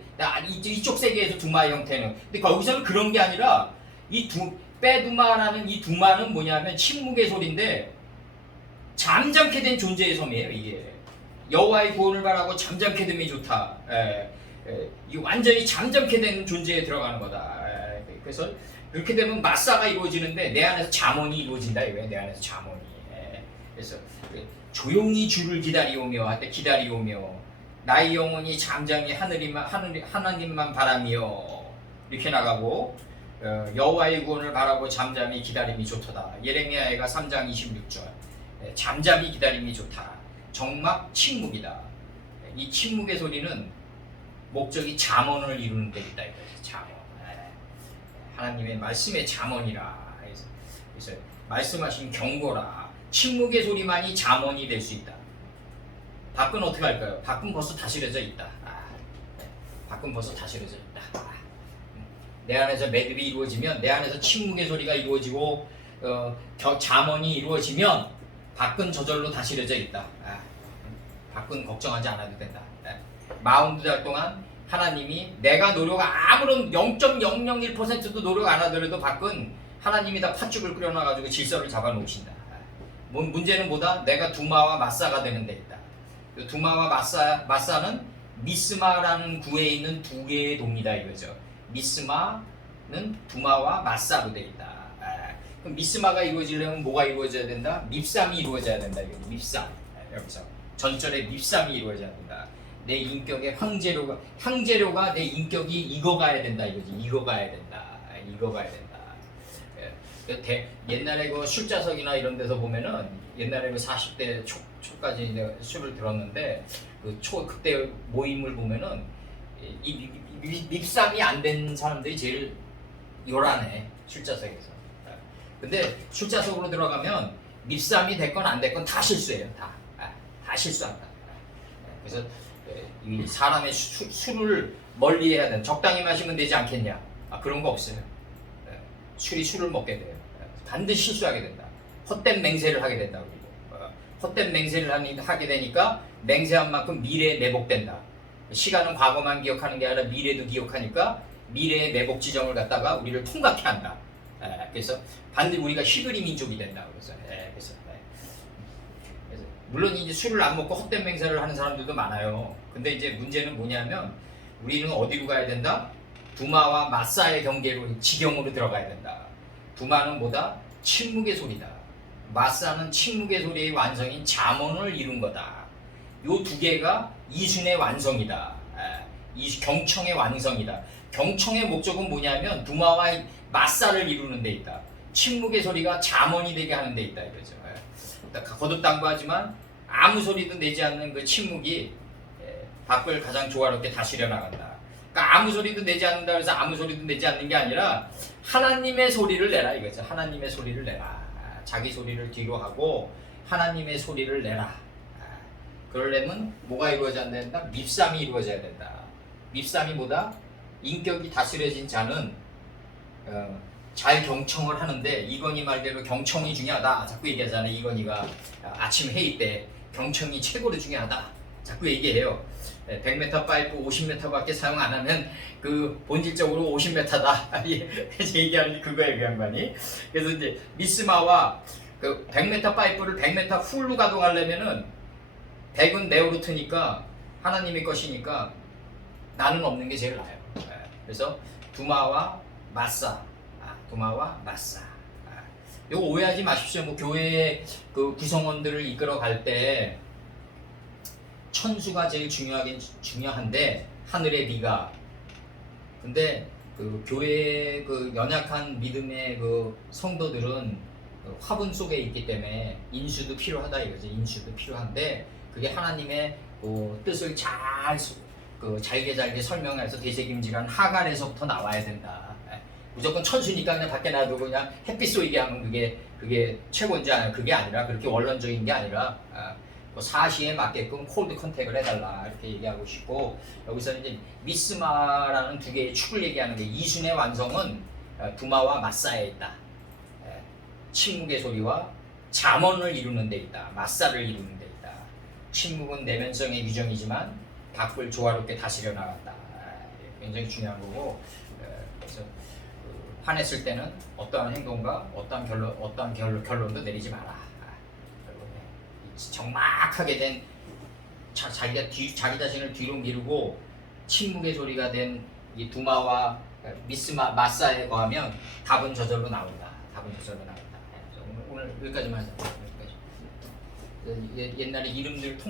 이쪽 세계에서 두마의 형태는. 근데 거기서는 그런 게 아니라 빼두마라는 이 두마는 뭐냐면 침묵의 소리인데 잠잠케 된 존재의 섬이에요. 이게 여호와의 구원을 바라고 잠잠케 됨이 좋다. 이 완전히 잠잠케 된 존재에 들어가는 거다. 그래서 그렇게 되면 맞사가 이루어지는데 내 안에서 잠언이 이루어진다 이거예요. 내 안에서 잠언이. 그래서 조용히 주를 기다리오며 할 때 기다리오며 나의 영혼이 잠잠히 하나님만 바라며 이렇게 나가고 여호와의 구원을 바라고 잠잠히 기다림이 좋도다. 예레미야가 3장 26절 잠잠히 기다림이 좋다. 정막 침묵이다. 이 침묵의 소리는 목적이 잠언을 이루는 데 있다 이거예요. 잠언. 하나님의 말씀의 잠언이라. 그래서 말씀하신 경고라. 침묵의 소리만이 잠언이 될 수 있다. 밖은 어떻게 할까요? 밖은 벌써 다스려져 있다. 밖은 벌써 다스려져 있다. 내 안에서 매듭이 이루어지면 내 안에서 침묵의 소리가 이루어지고 잠언이 이루어지면 밖은 저절로 다스려져 있다. 밖은 걱정하지 않아도 된다. 42달 동안 하나님이 내가 아무런 0.001%도 노력 안 하더라도 밖은 하나님이 다 팥죽을 끓여놔가지고 질서를 잡아놓으신다. 문제는 뭐다? 내가 두마와 맞사가 되는 데 있다. 두마와 맞사는 미스마라는 구에 있는 두 개의 동이다 이거죠. 미스마는 두마와 맞사로 돼 있다. 그럼 미스마가 이루어지려면 뭐가 이루어져야 된다? 밉삼이 이루어져야 된다. 밉삼. 여기서 전절에 밉삼이 이루어져야 된다. 내 인격의 향재료가 내 인격이 익어가야 된다 이거지. 익어가야 된다. 옛날에 그 술자석이나 이런 데서 보면은 옛날에 그 40대 초까지 이제 술을 들었는데 그때 모임을 보면은 이 밉삼이 안 된 사람들이 제일 요란해 술자석에서. 근데 술자석으로 들어가면 밉삼이 됐건 안 됐건 다 실수해요. 다 실수한다. 그래서 이 사람의 술을 멀리해야 된다. 적당히 마시면 되지 않겠냐? 그런 거 없어요. 술을 먹게 돼요. 반드시 실수하게 된다. 헛된 맹세를 하게 된다. 그리고 헛된 맹세를 하게 되니까 맹세한 만큼 미래에 매복된다. 시간은 과거만 기억하는 게 아니라 미래도 기억하니까 미래의 매복 지점을 갖다가 우리를 통각해 한다. 그래서 반드시 우리가 히브리 민족이 된다. 그래서 물론 이제 술을 안 먹고 헛된 맹세를 하는 사람들도 많아요. 근데 이제 문제는 뭐냐면 우리는 어디로 가야 된다? 두마와 맞사의 지경으로 들어가야 된다. 두마는 뭐다? 침묵의 소리다. 맞사는 침묵의 소리의 완성인 잠언을 이룬 거다. 요 두 개가 이순의 완성이다. 이 경청의 완성이다. 경청의 목적은 뭐냐면 두마와 맞사를 이루는 데 있다. 침묵의 소리가 잠언이 되게 하는 데 있다 이거죠. 거듭당부하지만 아무 소리도 내지 않는 그 침묵이 밖을 가장 조화롭게 다스려 나간다. 그러니까 아무 소리도 내지 않는다 그래서 아무 소리도 내지 않는 게 아니라 하나님의 소리를 내라 이거죠. 하나님의 소리를 내라. 자기 소리를 뒤로 하고 하나님의 소리를 내라. 그러려면 뭐가 이루어져야 된다? 밉삼이 이루어져야 된다. 밉삼이 뭐다? 인격이 다스려진 자는 잘 경청을 하는데 이건희 말대로 경청이 중요하다. 자꾸 얘기하잖아요. 이건희가 아침 회의 때 경청이 최고로 중요하다. 자꾸 얘기해요. 100m 파이프 50m밖에 사용 안 하면 그 본질적으로 50m다. 얘기하는 그거예요, 그 양반이. 그래서 이제 미스마와 그 100m 파이프를 100m 풀로 가동하려면은 100은 네오루트니까 하나님의 것이니까 나는 없는 게 제일 나아요. 그래서 두마와 마사, 두마와 마사. 이거 오해하지 마십시오. 뭐 교회 그 구성원들을 이끌어 갈 때 천수가 제일 중요한데 하늘의 비가. 근데 그 교회 그 연약한 믿음의 그 성도들은 그 화분 속에 있기 때문에 인수도 필요하다 이거죠. 인수도 필요한데 그게 하나님의 그 뜻을 잘게 설명해서 되새김질한 하갈에서부터 나와야 된다. 무조건 천수니까 그냥 밖에 놔두고 그냥 햇빛 쏘이게 하면 그게 최고인지 아니야. 그게 아니라 그렇게 원론적인 게 아니라 뭐 사시에 맞게끔 콜드 컨택을 해달라 이렇게 얘기하고 싶고 여기서는 이제 미스마라는 두 개의 축을 얘기하는 게 이순의 완성은 두마와 마사에 있다. 침묵의 소리와 잠언을 이루는 데 있다. 마사를 이루는 데 있다. 침묵은 내면성의 규정이지만 밖을 조화롭게 다스려 나간다. 굉장히 중요한 거고 그래서 화냈을 때는 어떠한 행동과 어떠한 결론도 내리지 마라. 정막하게 된 자기 자신을 뒤로 미루고 침묵의 소리가 된 이 두마와 마사에 거하면 답은 저절로 나온다. 답은 저절로 나온다. 오늘 여기까지만 하자. 여기까지. 옛날에 이름들 통